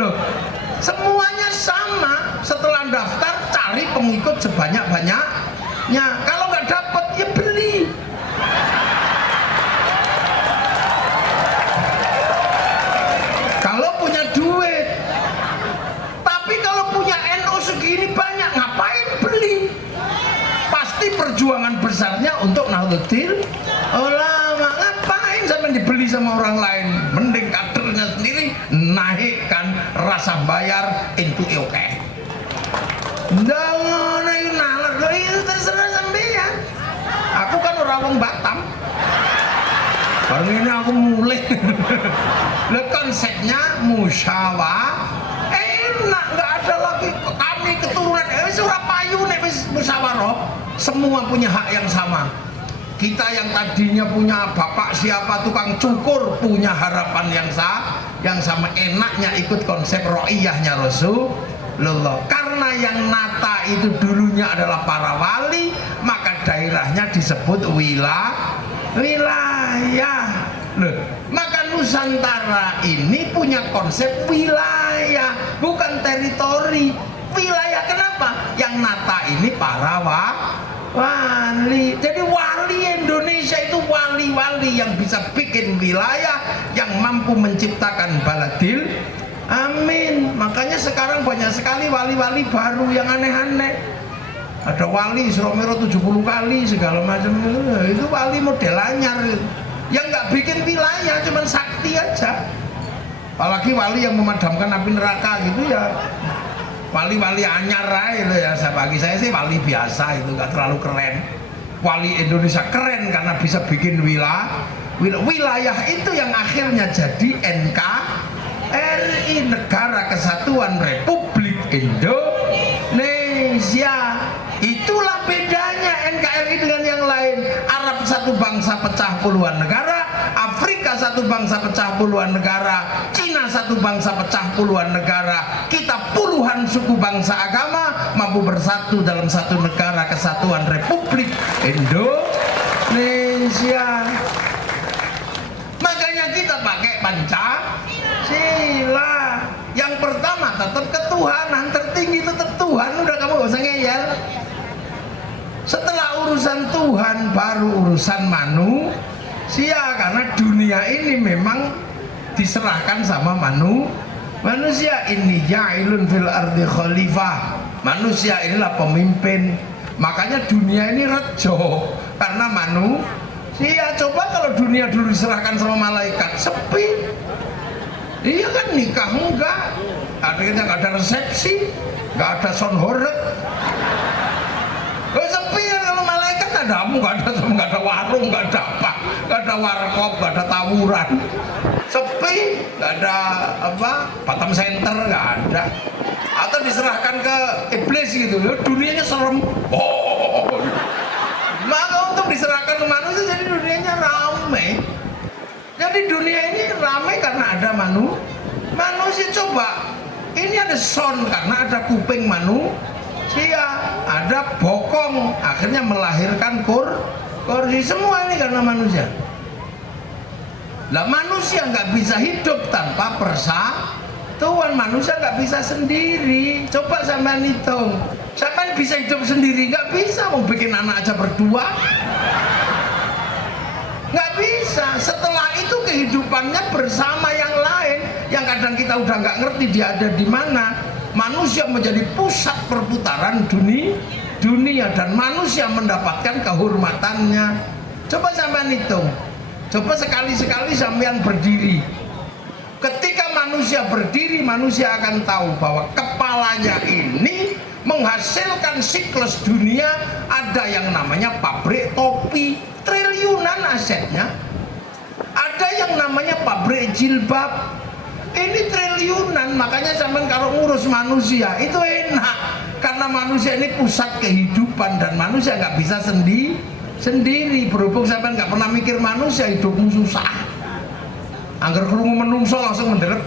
Loh, semuanya sama. Setelah daftar, cari pengikut sebanyak-banyaknya. Kalau nggak dapat, ya beli. Kalau punya duit. Tapi kalau punya NU segini banyak, ngapain beli? Pasti perjuangan besarnya untuk Nahdlatul Ulama. Ngapain sampai dibeli sama orang lain? Mending kadernya sendiri naikkan rasa bayar itu oke. Jangan nalar, itu terserah sampean. Aku kan orang wong Batam. Baru ini aku mulai. Lah konsepnya musyawarah. Enak, nggak ada lagi kami keturunan Surapayu nih musyawarah. Semua punya hak yang sama. Kita yang tadinya punya bapak siapa tukang cukur punya harapan yang sama. Enaknya ikut konsep ro'iyahnya Rasulullah. Karena yang nata itu dulunya adalah para wali, maka daerahnya disebut wilayah. Loh, maka Nusantara ini punya konsep wilayah, bukan teritori. Wilayah kenapa? Yang nata ini para wali. Jadi wali Indonesia itu wali-wali yang bisa bikin wilayah, yang mampu menciptakan baladil amin. Makanya sekarang banyak sekali wali-wali baru yang aneh-aneh. Ada wali Suromero 70 kali segala macam. Itu wali model anyar yang nggak bikin wilayah, cuman sakti aja. Apalagi wali yang memadamkan api neraka gitu ya. Wali-wali anyar itu ya, bagi saya sih wali biasa, itu nggak terlalu keren. Wali Indonesia keren karena bisa bikin wilayah itu yang akhirnya jadi NKRI, Negara Kesatuan Republik Indonesia. Itulah bedanya NKRI dengan yang lain. Arab satu bangsa pecah puluhan negara, Afrika satu bangsa pecah puluhan negara, Cina satu bangsa pecah puluhan negara. Kita puluhan suku bangsa agama mampu bersatu dalam satu negara kesatuan Republik Indonesia. Makanya kita pakai Pancasila. Yang pertama tetap ketuhanan, tertinggi tetap Tuhan. Udah, kamu gak usah ngeyel. Setelah urusan Tuhan baru urusan manusia, karena dunia ini memang diserahkan sama manusia. Ini ja'ilun fil ardi khalifah. Manusia inilah pemimpin. Makanya dunia ini rejo karena manusia. Coba kalau dunia dulu diserahkan sama malaikat, sepi. Iya kan, nikah enggak, akhirnya nggak ada resepsi, nggak ada sound horeg. Sepi ya. Kalau malaikat ada ada amu, nggak ada warung, nggak ada apa, nggak ada warkop, nggak ada tawuran, sepi, nggak ada apa, Batam Center nggak ada, atau diserahkan ke iblis gitu, dunianya serem. Maka untuk diserahkan ke manusia, jadi dunianya ramai. Jadi dunia ini ramai karena ada manusia. Coba, ini ada sound karena ada kuping manusia, ada bokong akhirnya melahirkan kursi, semua ini karena manusia. Lah manusia nggak bisa hidup tanpa persatuan, manusia nggak bisa sendiri. Coba sampean hitung, sampean bisa hidup sendiri? Nggak bisa. Mau bikin anak aja berdua nggak bisa. Setelah itu kehidupannya bersama yang lain, yang kadang kita udah nggak ngerti dia ada di mana. Manusia menjadi pusat perputaran dunia dan manusia mendapatkan kehormatannya. Coba sampean hitung, coba sekali-sekali sampean berdiri. Ketika manusia berdiri, manusia akan tahu bahwa kepalanya ini menghasilkan siklus dunia. Ada yang namanya pabrik topi, triliunan asetnya. Ada yang namanya pabrik jilbab, ini triliunan. Makanya sampean kalau ngurus manusia itu enak, karena manusia ini pusat kehidupan dan manusia nggak bisa sendiri. Berhubung sampean nggak pernah mikir manusia, hidupmu susah. Angger krungu menungso langsung menderep.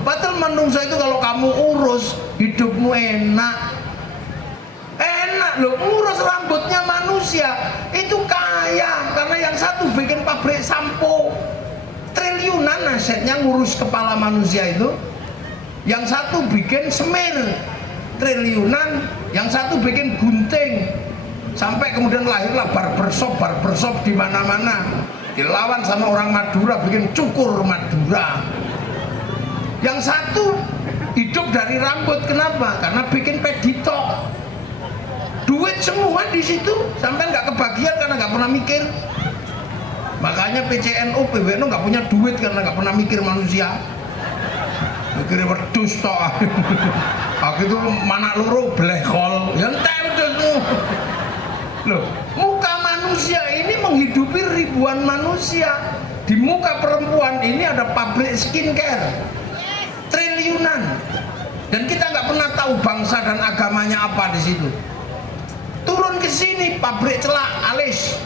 Padahal menungso itu kalau kamu urus, hidupmu enak loh. Ngurus rambutnya manusia itu kaya, karena yang satu bikin pabrik sampo, triliunan asetnya ngurus kepala manusia itu. Yang satu bikin semir, triliunan. Yang satu bikin gunting, sampai kemudian lahirlah barbershop di mana-mana. Dilawan sama orang Madura, bikin cukur Madura. Yang satu hidup dari rambut, kenapa? Karena bikin peditok. Duit semua di situ, sampai nggak kebagian karena nggak pernah mikir. Makanya PCNU, PBNU nggak punya duit karena nggak pernah mikir manusia. Mikirnya wedus toh. Aku itu mana loro blehol, ya entek wedusmu. Loh, muka manusia ini menghidupi ribuan manusia. Di muka perempuan ini ada pabrik skincare, triliunan. Dan kita nggak pernah tahu bangsa dan agamanya apa di situ. Turun ke sini pabrik celak alis,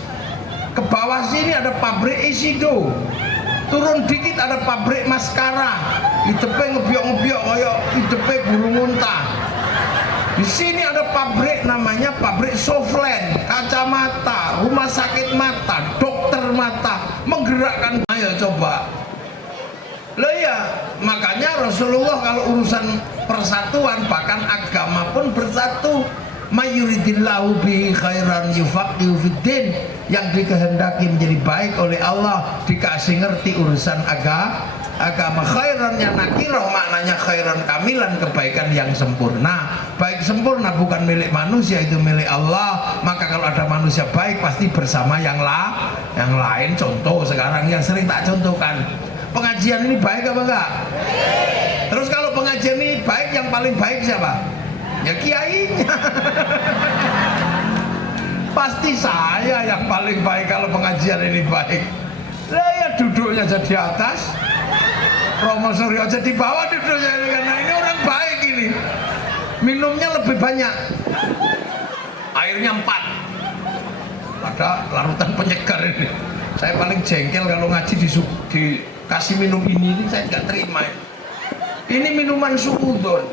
ke bawah sini ada pabrik isido, turun dikit ada pabrik maskara, hidepe ngebiok-ngebiok kayak hidepe burung unta. Di sini ada pabrik namanya pabrik Soflen, kacamata, rumah sakit mata, dokter mata, menggerakkan. Ayo coba. Loh ya, makanya Rasulullah kalau urusan persatuan, bahkan agama pun bersatu. Mayuridillahu bihi khairan yufaqihu fiddin, yang dikehendaki menjadi baik oleh Allah dikasih ngerti urusan agama. Khairannya nakirah, maknanya khairan kamilan, kebaikan yang sempurna. Baik sempurna bukan milik manusia, itu milik Allah. Maka kalau ada manusia baik pasti bersama yang lain. Contoh sekarang yang sering tak contohkan, pengajian ini baik apa enggak? Terus kalau pengajian ini baik, yang paling baik siapa? Ya kiainya. Pasti saya yang paling baik kalau pengajian ini baik. Lah ya duduknya jadi atas, Romo Suryo aja di bawah duduknya ini, karena ini orang baik ini. Minumnya lebih banyak, airnya 4, ada larutan penyegar ini. Saya paling jengkel kalau ngaji dikasih minum ini saya nggak terima. Ini minuman suudon.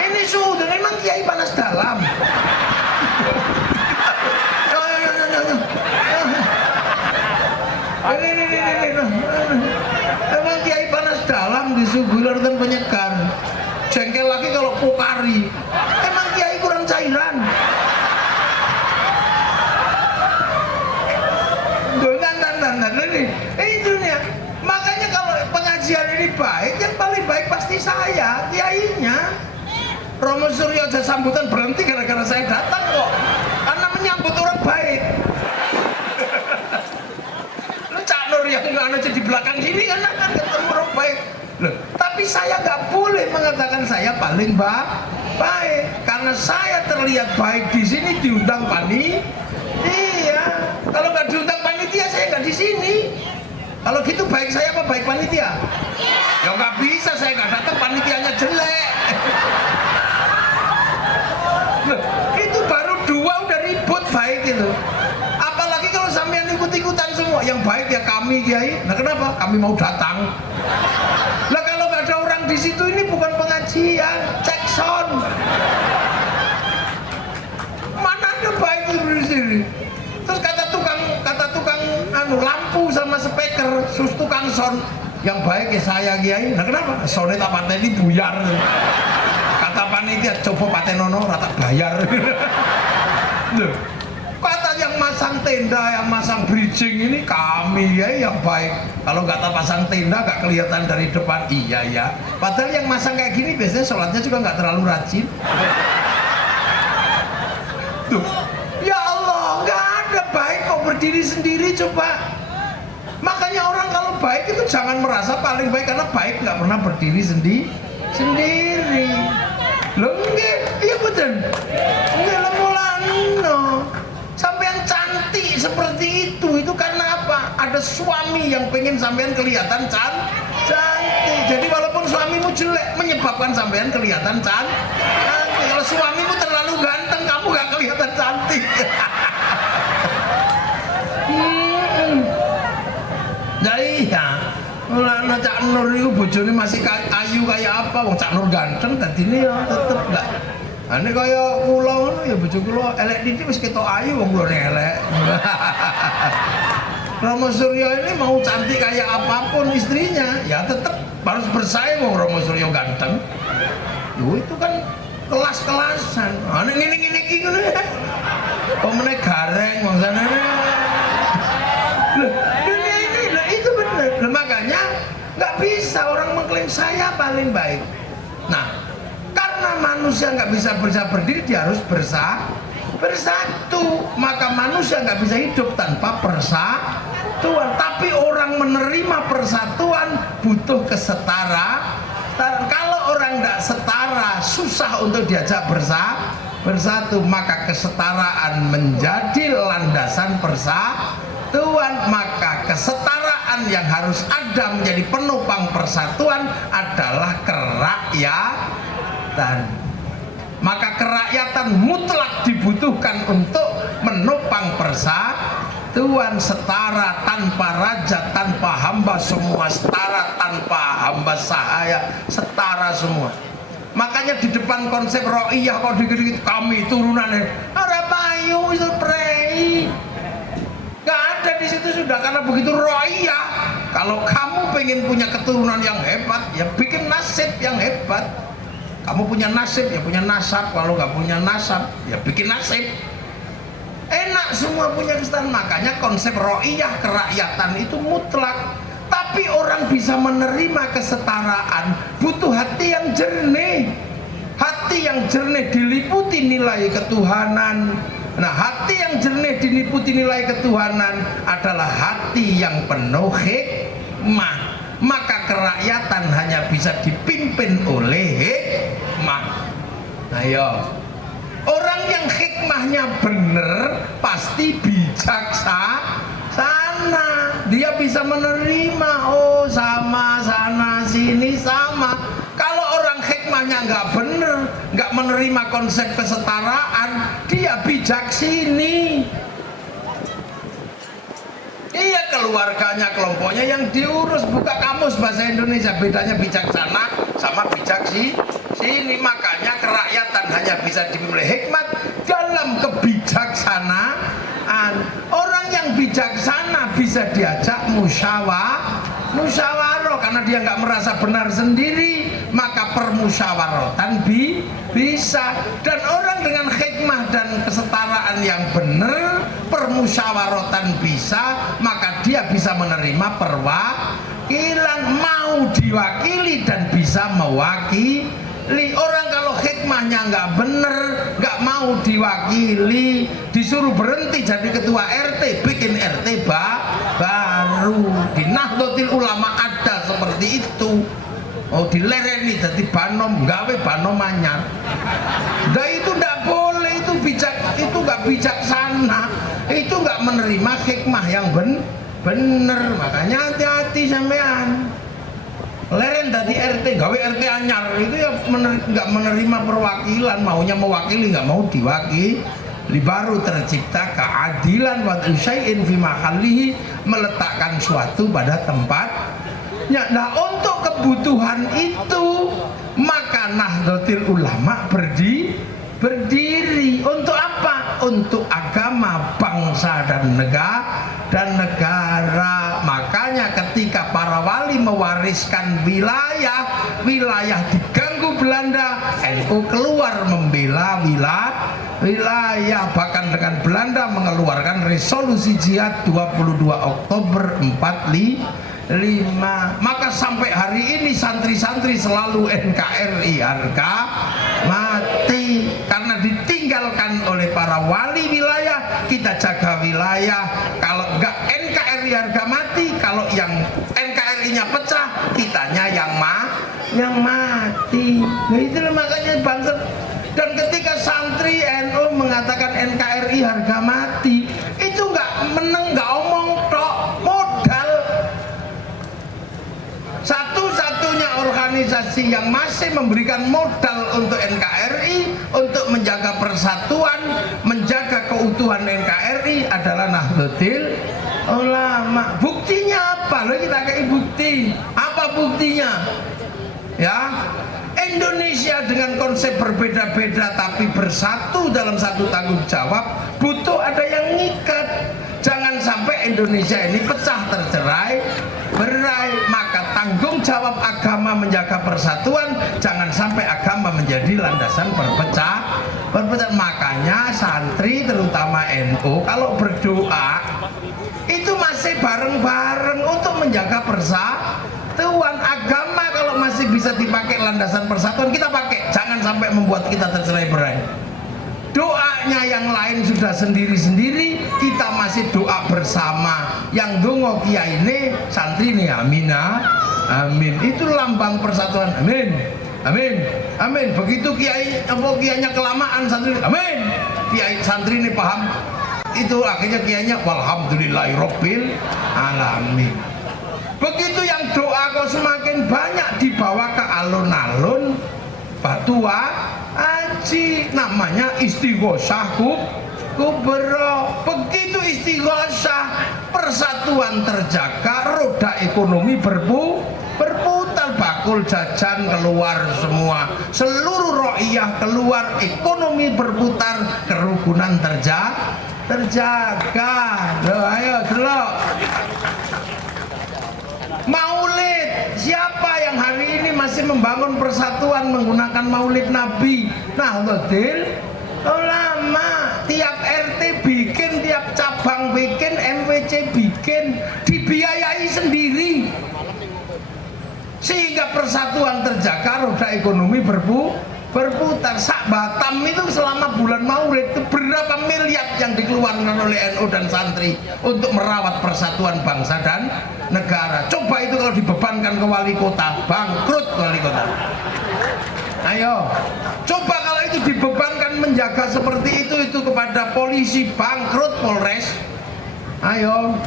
Ini sudah memang kiai panas dalam. Ini. Emang kiai panas dalam disuguhi larutan penyegar. Jengkel lagi kalau pokari. Emang kiai kurang cairan. Itu nih. Makanya kalau pengajian ini baik, yang paling baik pasti saya, kiainya. Romo Suryo aja sambutan berhenti gara-gara saya datang kok, karena menyambut orang baik. Lu Cak Nur yang nggak ada di belakang sini kan ketemu orang baik. Loh, tapi saya nggak boleh mengatakan saya paling baik, karena karena saya terlihat baik di sini diundang panitia. Kalau nggak diundang panitia saya nggak di sini. Kalau gitu baik saya apa baik panitia? Ya nggak bisa, saya nggak datang panitianya jelek. Loh, itu baru dua udah ribut baik itu. Apalagi kalau sampean ikut-ikutan semua, yang baik ya kami Kiai. Nah kenapa? Kami mau datang. Lah kalau nggak ada orang di situ, ini bukan pengajian, cek sound. Mana ada baik itu di sini? Terus kata tukang lampu sama speaker, sus tukang sound, yang baik ya saya Kiai. Nah kenapa? Soundnya tak pateni buyar. Kata panitia coba patenono rata bayar. Loh, kata yang masang tenda, yang masang bridging ini kami ya yang baik. Kalau nggak pasang tenda nggak kelihatan dari depan, iya ya. Padahal yang masang kayak gini biasanya sholatnya juga nggak terlalu rajin. Tuh, ya Allah, nggak ada baik kok berdiri sendiri coba. Makanya orang kalau baik itu jangan merasa paling baik, karena baik nggak pernah berdiri sendiri. Loh nggih, iya betul. Nggih lemulano. Sampean cantik seperti itu karena apa? Ada suami yang pengen sampean kelihatan cantik. Jadi walaupun suamimu jelek menyebabkan sampean kelihatan cantik. Kalau suamimu terlalu ganteng, kamu gak kelihatan cantik. Nah iya, mulanya Cak Nur itu bojone masih ayu kayak apa? Wong Cak Nur ganteng, tadi ini ya tetep enggak. Ini kayak kula ngono ya bojo kula elek titik wis ketok ayu, wong kula elek. Romo Suryo ini mau cantik kayak apapun istrinya, ya tetep harus bersaing. Wong Romo Suryo ganteng. Loh itu kan kelas-kelasan. Ana ngene-ngene iki ngono ya. Pemene gareng wong sanane. Loh, itu benar. Nah, makanya nggak bisa orang mengklaim saya paling baik. Nah, karena manusia nggak bisa berdiri, dia harus bersatu. Maka manusia nggak bisa hidup tanpa persatuan. Tapi orang menerima persatuan butuh kesetaraan. Kalau orang nggak setara, susah untuk diajak bersatu. Maka kesetaraan menjadi landasan persatuan. Maka kesetaraan yang harus ada menjadi penopang persatuan adalah kerakyatan. Maka kerakyatan mutlak dibutuhkan untuk menopang persatuan. Setara tanpa raja, tanpa hamba semua setara, tanpa hamba sahaya setara semua. Makanya di depan konsep ro'iyah kok dikit-dikit kami turunannya ora payu itu prei. Gak ada di situ sudah, karena begitu ro'iyah. Kalau kamu pengen punya keturunan yang hebat, ya bikin nasib yang hebat. Kamu punya nasib, ya punya nasab. Kalau nggak punya nasab, ya bikin nasib. Enak semua punya kesetaraan. Makanya konsep ro'iyah kerakyatan itu mutlak. Tapi orang bisa menerima kesetaraan butuh hati yang jernih. Hati yang jernih diliputi nilai ketuhanan. Nah, hati yang jernih diliputi nilai ketuhanan adalah hati yang penuh hikmah. Maka kerakyatan hanya bisa dipimpin oleh hikmah. Ayo, orang yang hikmahnya benar pasti bijaksana. Dia bisa menerima, oh sama sana sini sama. Kalau orang hikmahnya nggak benar, nggak menerima konsep kesetaraan, dia bijaksini. Iya, keluarganya, kelompoknya yang diurus. Buka kamus bahasa Indonesia, bedanya bijaksana sama bijaksini. Makanya kerakyatan hanya bisa dimiliki hikmat dalam kebijaksanaan. Orang yang bijaksana bisa diajak musyawarah karena dia nggak merasa benar sendiri, maka permusyawaratan bisa. Dan orang dengan hikmah dan kesetaraan yang benar, permusyawaratan bisa, maka dia bisa menerima perwakilan, mau diwakili dan bisa mewakili. Orang kalau hikmahnya nggak bener, nggak mau diwakili, disuruh berhenti jadi ketua RT, bikin RT baru. Di Nahdlatul Ulama ada seperti itu. Oh dilereni dadi banom, gawe banom anyar. Nah itu ndak boleh, itu nggak bijaksana, itu nggak menerima hikmah yang bener. Makanya hati-hati sampean. Leren tadi RT, gawe RT anyar itu ya nggak menerima perwakilan, maunya mewakili nggak mau diwakili. Baru tercipta keadilan wa syai'in fi mahallihi, meletakkan suatu pada tempatnya. Nah untuk kebutuhan itu maka Nahdlatul Ulama berdiri untuk apa? Untuk agama, bangsa dan negara. Makanya ketika para wali mewariskan wilayah diganggu Belanda, NU keluar membela wilayah, bahkan dengan Belanda mengeluarkan resolusi jihad 22 Oktober 45. Maka sampai hari ini santri-santri selalu NKRI harga mati, karena ditinggalkan oleh para wali wilayah. Kita jaga wilayah, kalau enggak NKRI harga mati, kalau yang NKRI-nya pecah kitanya yang mati. Nah itulah makanya bangsa. Dan ketika santri NU mengatakan NKRI harga mati, itu nggak meneng, nggak omong tok, modal. Satu-satunya organisasi yang masih memberikan modal untuk NKRI, untuk menjaga persatuan, menjaga keutuhan NKRI adalah Nahdlatul Ulama. Buktinya apa? Loh kita kayak bukti. Apa buktinya? Ya, Indonesia dengan konsep berbeda-beda tapi bersatu dalam satu tanggung jawab, butuh ada yang ngikat. Jangan sampai Indonesia ini pecah berai. Maka tanggung jawab agama menjaga persatuan, jangan sampai agama menjadi landasan perpecah. Makanya santri terutama NU kalau berdoa itu masih bareng-bareng untuk menjaga persatuan. Agama kalau masih bisa dipakai landasan persatuan, kita pakai, jangan sampai membuat kita tercerai-berai. Doanya yang lain sudah sendiri-sendiri, kita masih doa bersama. Yang dongo kiai ini, santri ini amin, amin. Itu lambang persatuan, amin, amin, amin. Begitu kiainya kelamaan, santri amin, kiai santri ini paham, itu akhirnya kiainya walhamdulillahirabbil alamin. Begitu yang doa kok semakin banyak dibawa ke alun-alun Batua Aji, namanya istighosah kubro. Begitu istighosah, persatuan terjaga, roda ekonomi berputar, bakul jajan keluar semua, seluruh ro'iyah keluar, ekonomi berputar, kerukunan terjaga. Loh, ayo delok. Maulid, siapa yang hari ini masih membangun persatuan menggunakan maulid Nabi? Nahdlatul Ulama. Tiap RT bikin, tiap cabang bikin, MWC bikin, dibiayai sendiri, sehingga persatuan terjaga, roda ekonomi berputar. Sak Batam itu selama bulan Maulid itu berapa miliar yang dikeluarkan oleh NU dan santri untuk merawat persatuan bangsa dan negara. Coba itu kalau dibebankan ke wali kota, bangkrut wali kota. Ayo, coba kalau itu dibebankan menjaga seperti itu kepada polisi, bangkrut Polres. Ayo,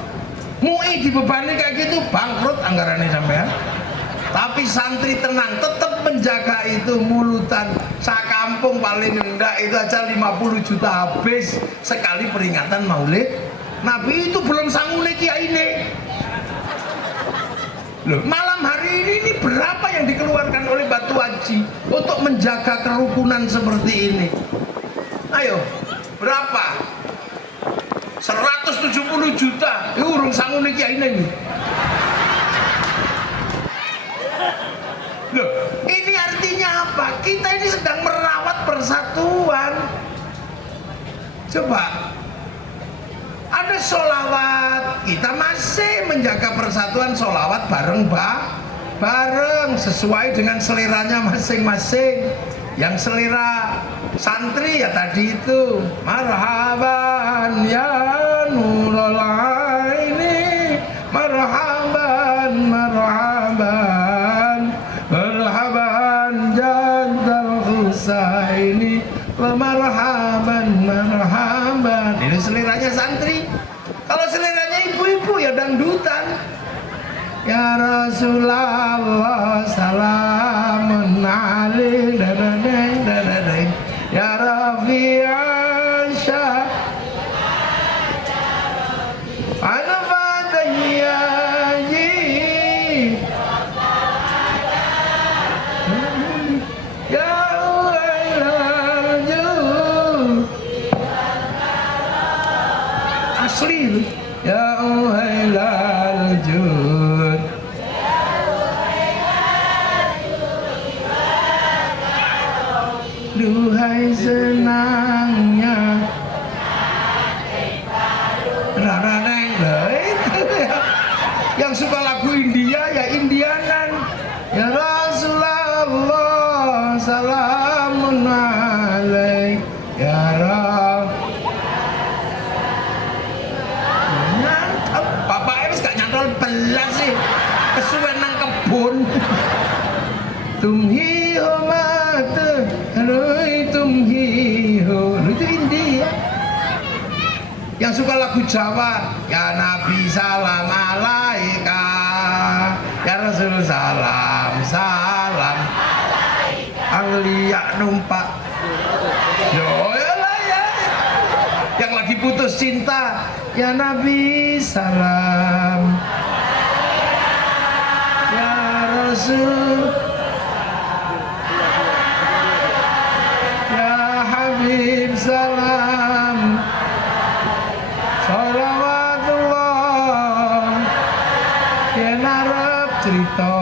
MUI dibebani kayak gitu, bangkrut anggarannya sampean. Tapi santri tenang, tetap menjaga itu mulutan. Sakampung paling rendah itu aja 50 juta habis sekali peringatan maulid Nabi. Itu belum sanggulnya kiai ini. Loh, malam hari ini berapa yang dikeluarkan oleh Batu Haji untuk menjaga kerukunan seperti ini? Ayo, berapa? 170 juta. Itu urung sanggulnya kiai ini. Loh, ini artinya apa? Kita ini sedang merawat persatuan. Coba, ada sholawat, kita masih menjaga persatuan, sholawat bareng sesuai dengan seleranya masing-masing. Yang selera santri ya tadi itu, marhaban ya nurul aini, marhaban marhaban marhaban. Ini seleranya santri. Kalau seleranya ibu-ibu ya dangdutan. Ya Rasulullah salamun alaik dadadeng dadadeng. Ya Rafi'an syah anafatan ya ji. Ya Uwailal Jud. Asli ya Uwailal Jud. Duhai senangnya Raraneng itu ya. Yang suka lagu India ya Indianan. Ya Rasulullah salamun alaik ya Rab. Nangkep Bapak Eris gak nyantol belas sih. Kesuwen nang kebun. Tumhi homate Hai tumhiho. Itu India. Yang suka lagu Jawa ya Nabi salam alaika ya Rasul salam salam Anglia numpak yo lah ya. Yang lagi putus cinta ya Nabi salam ya Rasul Habib salam salawatullah. Ya narap cerita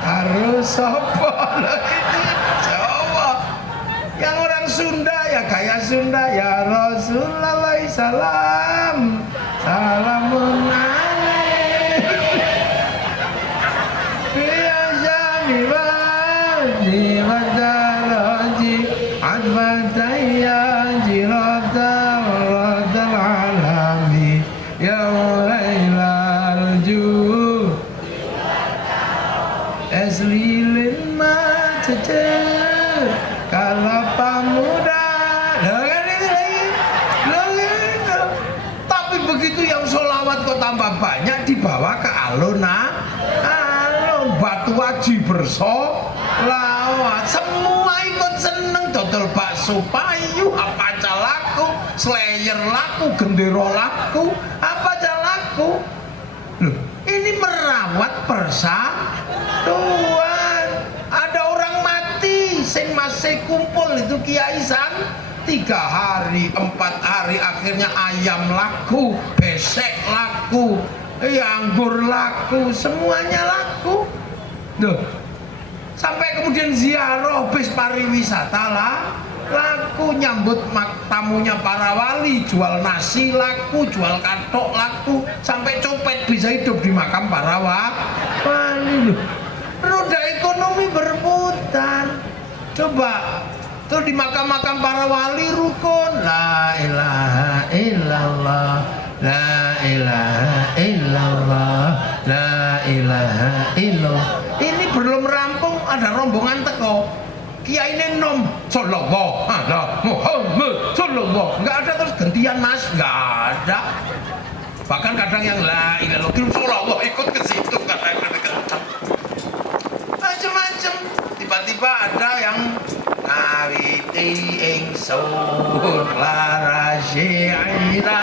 harus sopo itu Jawa. Yang orang Sunda ya gaya Sunda ya Rasulullah salam salamun alaik ya jami'an wadaraji advataya jirata radal alami ya Uwailal Jud eslilin macecer kalapa muda. Tapi begitu yang sholawat kok tambah banyak dibawa ke alun-alun Batu Aji bersolawat. Semua ikut seneng dodol bakso payu apa aja laku, slayer laku, gendero laku, apa aja laku. Loh, ini merawat persatuan. Ada orang mati sing masih kumpul itu Kiai San 3 hari, 4 hari akhirnya ayam laku, besek laku, anggur laku, semuanya laku. Duh. Sampai kemudian ziarah bis pariwisata laku, nyambut tamunya para wali, jual nasi laku, jual katok laku, sampai copet bisa hidup di makam para wali. Roda ekonomi berputar. Coba tuh di makam-makam para wali rukun la ilaha illallah, la ilaha illallah, la ilaha illallah. Ini belum rampung ada rombongan teko. Kiai ini nom sallallahu ala Muhammad sallallahu. Enggak ada terus gantian Mas, enggak ada. Bahkan kadang yang la ilaha illallah sallallahu ikut ke situ kadang-kadang. Macam-macam. Tiba-tiba ada yang ngawiti ingsun larasyaira.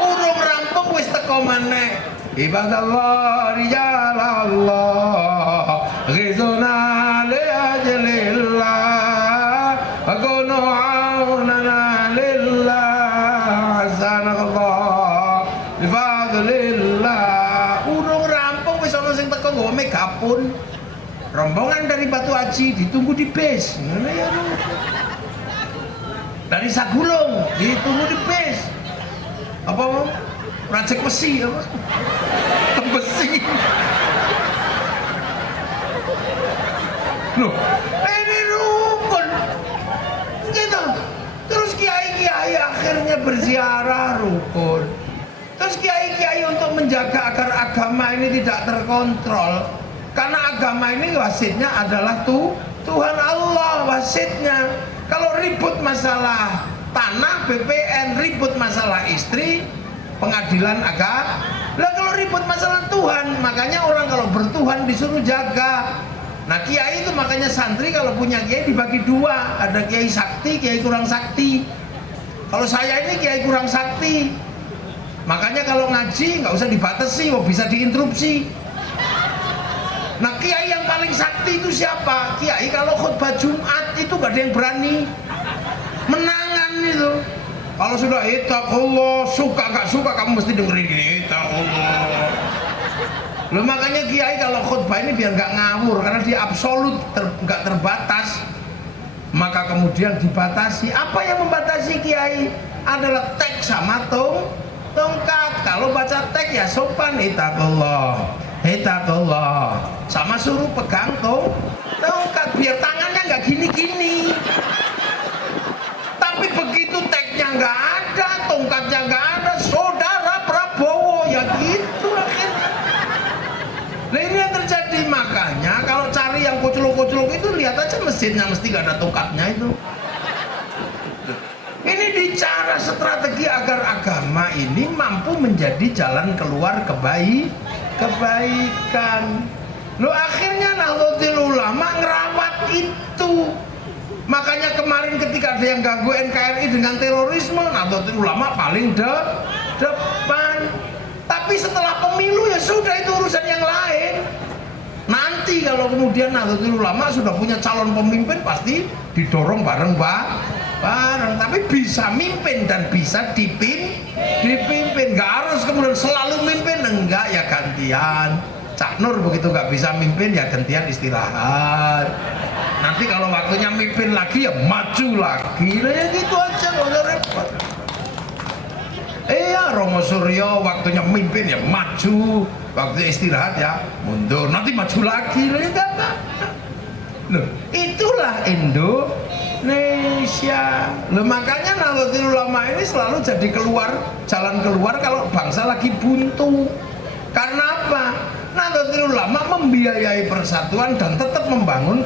Urung rampung wis teko maneh. Ibadallah rijalallah ghizuna li ajlillah akunu aunana lillah azanallah bifadlillah. Urung rampung wis ana sing teko nggawa megapun. Rombongan dari Batu Aji ditunggu di bis. Dari Sagulung ditunggu di bis. Apa mau? Racek besi apa? Tembesi. Loh, ini rukun. Gitu. Terus kiai-kiai akhirnya berziarah rukun. Terus kiai-kiai untuk menjaga agar agama ini tidak terkontrol. Karena agama ini wasitnya adalah Tuhan Allah wasitnya. Kalau ribut masalah tanah, BPN, ribut masalah istri, pengadilan agama. Lah kalau ribut masalah Tuhan, makanya orang kalau bertuhan disuruh jaga. Nah kiai itu makanya santri kalau punya kiai dibagi dua, ada kiai sakti, kiai kurang sakti. Kalau saya ini kiai kurang sakti, makanya kalau ngaji nggak usah dibatasi, bisa diinterupsi. Nah kiai yang paling sakti itu siapa? Kiai kalau khutbah Jumat itu gak ada yang berani, menangan itu. Kalau sudah ittaqullah, suka gak suka kamu mesti dengerin gini ittaqullah. Loh makanya kiai kalau khutbah ini biar gak ngawur, karena dia absolut, gak terbatas. Maka kemudian dibatasi. Apa yang membatasi kiai? Adalah teks sama tongkat. Kalau baca teks ya sopan, ittaqullah, ittaqullah, sama suruh pegang tongkat biar tangannya nggak gini-gini. Tapi begitu teksnya nggak ada, tongkatnya nggak ada, saudara Prabowo ya gitu akhirnya. Nah ini yang terjadi. Makanya kalau cari yang kuculuk-kuculuk itu lihat aja masjidnya mesti nggak ada tongkatnya itu. Ini bicara strategi agar agama ini mampu menjadi jalan keluar kebaikan. Lo akhirnya Nahdlatul Ulama ngerawat itu. Makanya kemarin ketika ada yang ganggu NKRI dengan terorisme, Nahdlatul Ulama paling depan. Tapi setelah pemilu ya sudah, itu urusan yang lain. Nanti kalau kemudian Nahdlatul Ulama sudah punya calon pemimpin, pasti didorong bareng tapi bisa mimpin dan bisa dipimpin. Nggak harus kemudian selalu mimpin, enggak ya gantian. Cak Nur begitu nggak bisa mimpin ya gantian istirahat. Nanti kalau waktunya mimpin lagi ya maju lagi. Nah, ya gitu aja, nggak usah repot. Romo Suryo waktunya mimpin ya maju, waktu istirahat ya mundur, nanti maju lagi. Nah, ya nggak apa-apa. Loh, itulah Indonesia. Loh, makanya Nahdlatul Ulama ini selalu jadi jalan keluar kalau bangsa lagi buntu. Karena apa? Nahdlatul Ulama membiayai persatuan dan tetap membangun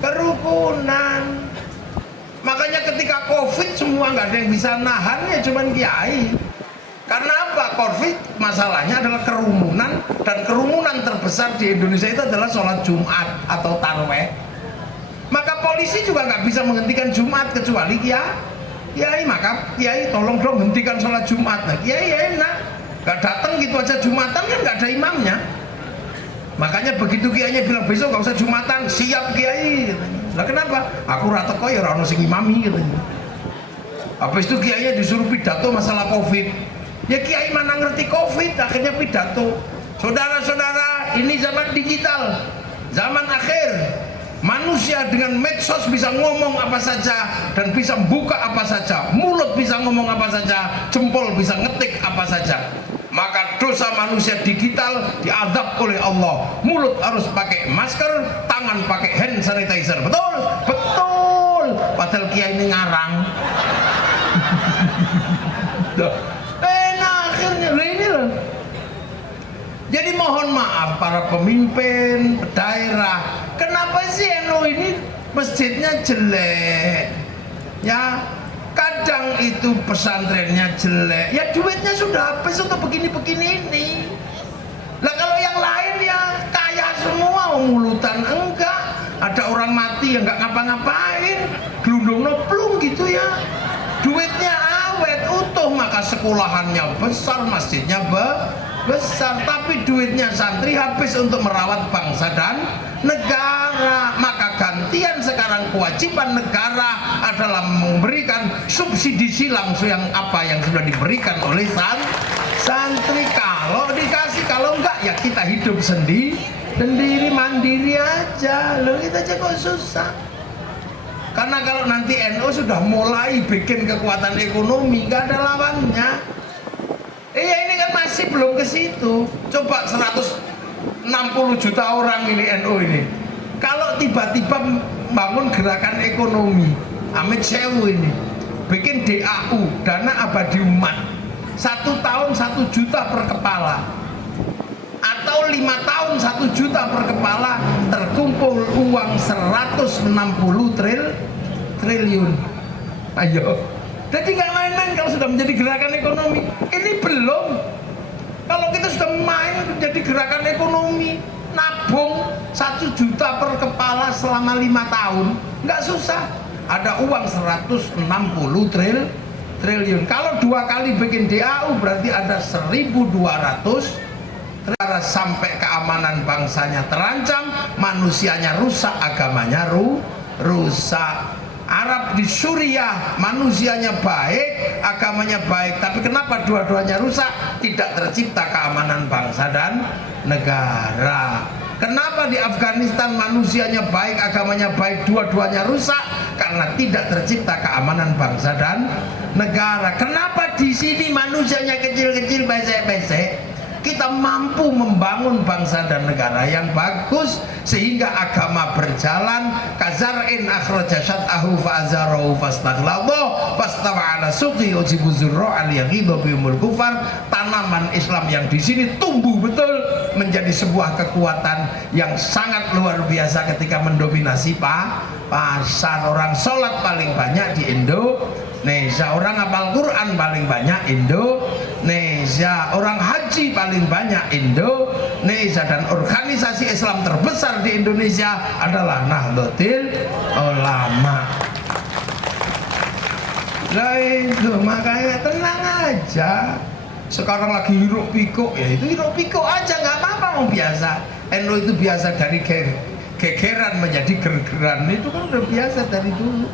kerukunan. Makanya ketika Covid semua nggak ada yang bisa nahan, ya cuman kiai. Karena apa? Covid masalahnya adalah kerumunan, dan kerumunan terbesar di Indonesia itu adalah sholat Jumat atau taraweh. Maka polisi juga nggak bisa menghentikan Jumat kecuali kiai. Maka kiai tolong dong hentikan sholat Jumat. Nah kiai enak, nggak datang gitu aja Jumatan, kan nggak ada imamnya. Makanya begitu kiainya bilang besok nggak usah Jumatan, siap kiai. Lah kenapa? Aku rata kok ya orang sing imami katanya. Habis itu kiainya disuruh pidato masalah Covid. Ya kiai mana ngerti Covid, akhirnya pidato. Saudara-saudara, ini zaman digital, zaman akhir. Manusia dengan medsos bisa ngomong apa saja dan bisa buka apa saja. Mulut bisa ngomong apa saja, jempol bisa ngetik apa saja. Maka dosa manusia digital diadab oleh Allah. Mulut harus pakai masker, tangan pakai hand sanitizer. Betul? Betul. Padahal kiai ini ngarang. Nah akhirnya ini loh. Jadi mohon maaf para pemimpin daerah, kenapa sih NU ini masjidnya jelek? Ya, kadang itu pesantrennya jelek. Ya duitnya sudah habis untuk begini-begini ini. Lah kalau yang lain ya kaya semua, mulutan enggak. Ada orang mati yang enggak ngapa-ngapain, gelundung noplung gitu ya. Duitnya awet utuh, maka sekolahannya besar, masjidnya besar, tapi duitnya santri habis untuk merawat bangsa dan negara. Maka gantian sekarang kewajiban negara adalah memberikan subsidi silang yang sudah diberikan oleh santri. Kalau dikasih, kalau enggak ya kita hidup sendiri mandiri aja. Loh kita aja kok susah. Karena kalau nanti NU sudah mulai bikin kekuatan ekonomi, nggak ada lawannya. Iya ini kan masih belum ke situ. Coba 160 juta orang ini NU ini. Kalau tiba-tiba bangun gerakan ekonomi, Amit Sewu ini, bikin DAU, dana abadi umat, 1 tahun 1 juta per kepala, atau 5 tahun 1 juta per kepala, terkumpul uang 160 triliun. Ayo, jadi nggak main-main kalau sudah menjadi gerakan ekonomi. Ini belum. Kalau kita sudah main menjadi gerakan ekonomi, nabung 1 juta per kepala selama 5 tahun, nggak susah. Ada uang 160 triliun. Kalau 2 kali bikin DAU berarti ada 1.200 triliun. Sampai keamanan bangsanya terancam, manusianya rusak, agamanya rusak. Arab di Suriah manusianya baik, agamanya baik, tapi kenapa dua-duanya rusak? Tidak tercipta keamanan bangsa dan negara. Kenapa di Afghanistan manusianya baik, agamanya baik, dua-duanya rusak? Karena tidak tercipta keamanan bangsa dan negara. Kenapa di sini manusianya kecil-kecil, besek-besek? Kita mampu membangun bangsa dan negara yang bagus sehingga agama berjalan. Kazar'in akhraja syat'ahu fa'azarahu fastaghlaba fastawa 'ala suqi yujibu zurra' al-yaghidha bihumul kufar. Tanaman Islam yang di sini tumbuh betul menjadi sebuah kekuatan yang sangat luar biasa ketika mendominasi pasar. Orang sholat paling banyak di Indonesia, orang hafal Quran paling banyak Indonesia, orang haji paling banyak Indonesia, dan organisasi Islam terbesar di Indonesia adalah Nahdlatul Ulama. Nah itu makanya tenang aja. Sekarang lagi hiruk pikuk, ya itu hiruk pikuk aja, nggak apa-apa, mau biasa. NU itu biasa dari gegeran menjadi gergeran, itu kan udah biasa dari dulu.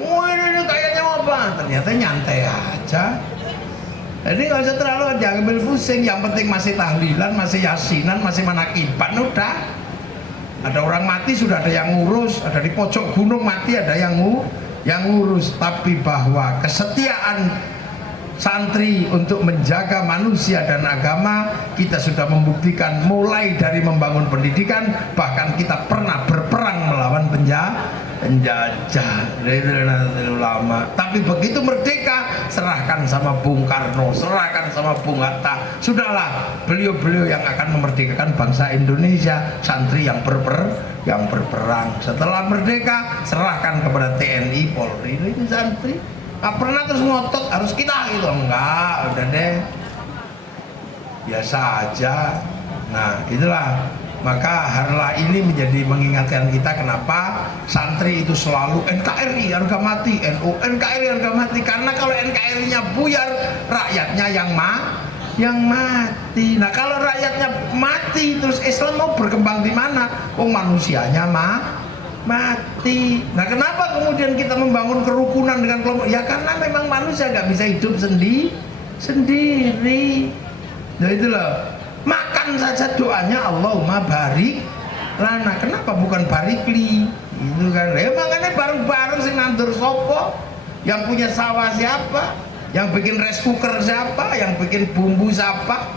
Wah ini kayaknya apa? Ternyata nyantai aja. Jadi nggak usah terlalu diambil pusing. Yang penting masih tahlilan, masih yasinan, masih manakiban, udah. Ada orang mati sudah ada yang ngurus. Ada di pojok gunung mati ada yang ngurus. Tapi bahwa kesetiaan santri untuk menjaga manusia dan agama, kita sudah membuktikan mulai dari membangun pendidikan, bahkan kita pernah berperang melawan penjajah dari Nahdlatul Ulama. Tapi begitu merdeka, serahkan sama Bung Karno, serahkan sama Bung Hatta. Sudahlah, beliau-beliau yang akan memerdekakan bangsa Indonesia, santri yang berperang. Setelah merdeka, serahkan kepada TNI, Polri, ini santri. Nggak pernah terus ngotot harus kita gitu, enggak, udah deh biasa aja. Nah itulah, maka harlah ini menjadi mengingatkan kita kenapa santri itu selalu NKRI harga mati, NU NKRI harga mati, karena kalau NKRI-nya buyar, rakyatnya yang mati. Nah kalau rakyatnya mati, terus Islam mau berkembang di mana? Manusianya mati. Nah kenapa kemudian kita membangun kerukunan dengan kelompok? Ya karena memang manusia nggak bisa hidup sendiri. Nah itulah, makan saja doanya Allahumma barik lana. Kenapa bukan barikli? Itu kan. Ya makanya bareng-bareng sing nandur sopo, yang punya sawah siapa, yang bikin rice cooker siapa, yang bikin bumbu siapa,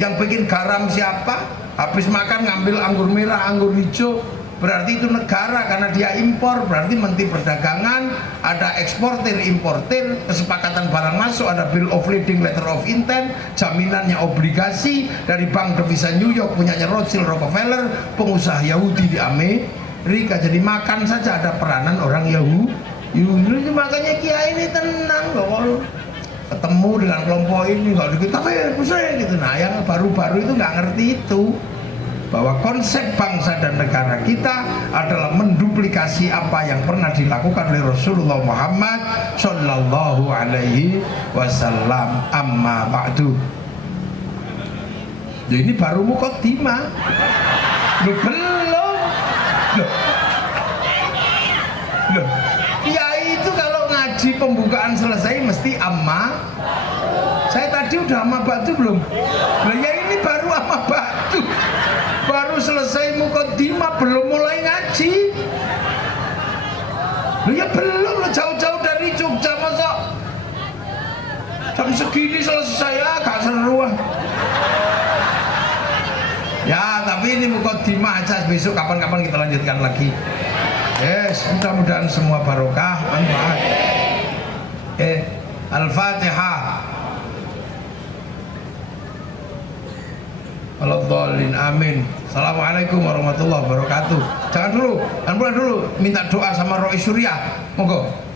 yang bikin garam siapa. Habis makan ngambil anggur merah, anggur hijau, berarti itu negara karena dia impor. Berarti Menteri Perdagangan, ada eksportir importir, kesepakatan barang masuk, ada bill of lading, letter of intent, jaminannya obligasi dari bank devisa New York punyanya Rothschild Rockefeller, pengusaha Yahudi di Amerika. Jadi makan saja ada peranan orang Yahudi. Makanya kiai ini tenang loh, ketemu dengan kelompok ini nggak dikit pusing gitu. Nah yang baru-baru itu nggak ngerti itu, bahwa konsep bangsa dan negara kita adalah menduplikasi apa yang pernah dilakukan oleh Rasulullah Muhammad Sallallahu Alaihi Wasallam. Amma ba'du. Ini baru muqaddimah. Belum. Kiai itu kalau ngaji pembukaan selesai mesti amma. Saya tadi udah amma ba'du belum? Nah ya ini baru amma ba'du. Baru selesai muqaddimah, belum mulai ngaji. Loh ya belum, loh jauh-jauh dari Jogja, masa jam segini selesai, agak seru. Ya tapi ini muqaddimah aja, besok kapan-kapan kita lanjutkan lagi. Yes, mudah-mudahan semua barokah, manfaat. Al-Fatihah. Waladhdallin. Amin. Assalamualaikum warahmatullahi wabarakatuh. Jangan dulu, minta doa sama Rois Surya. Monggo.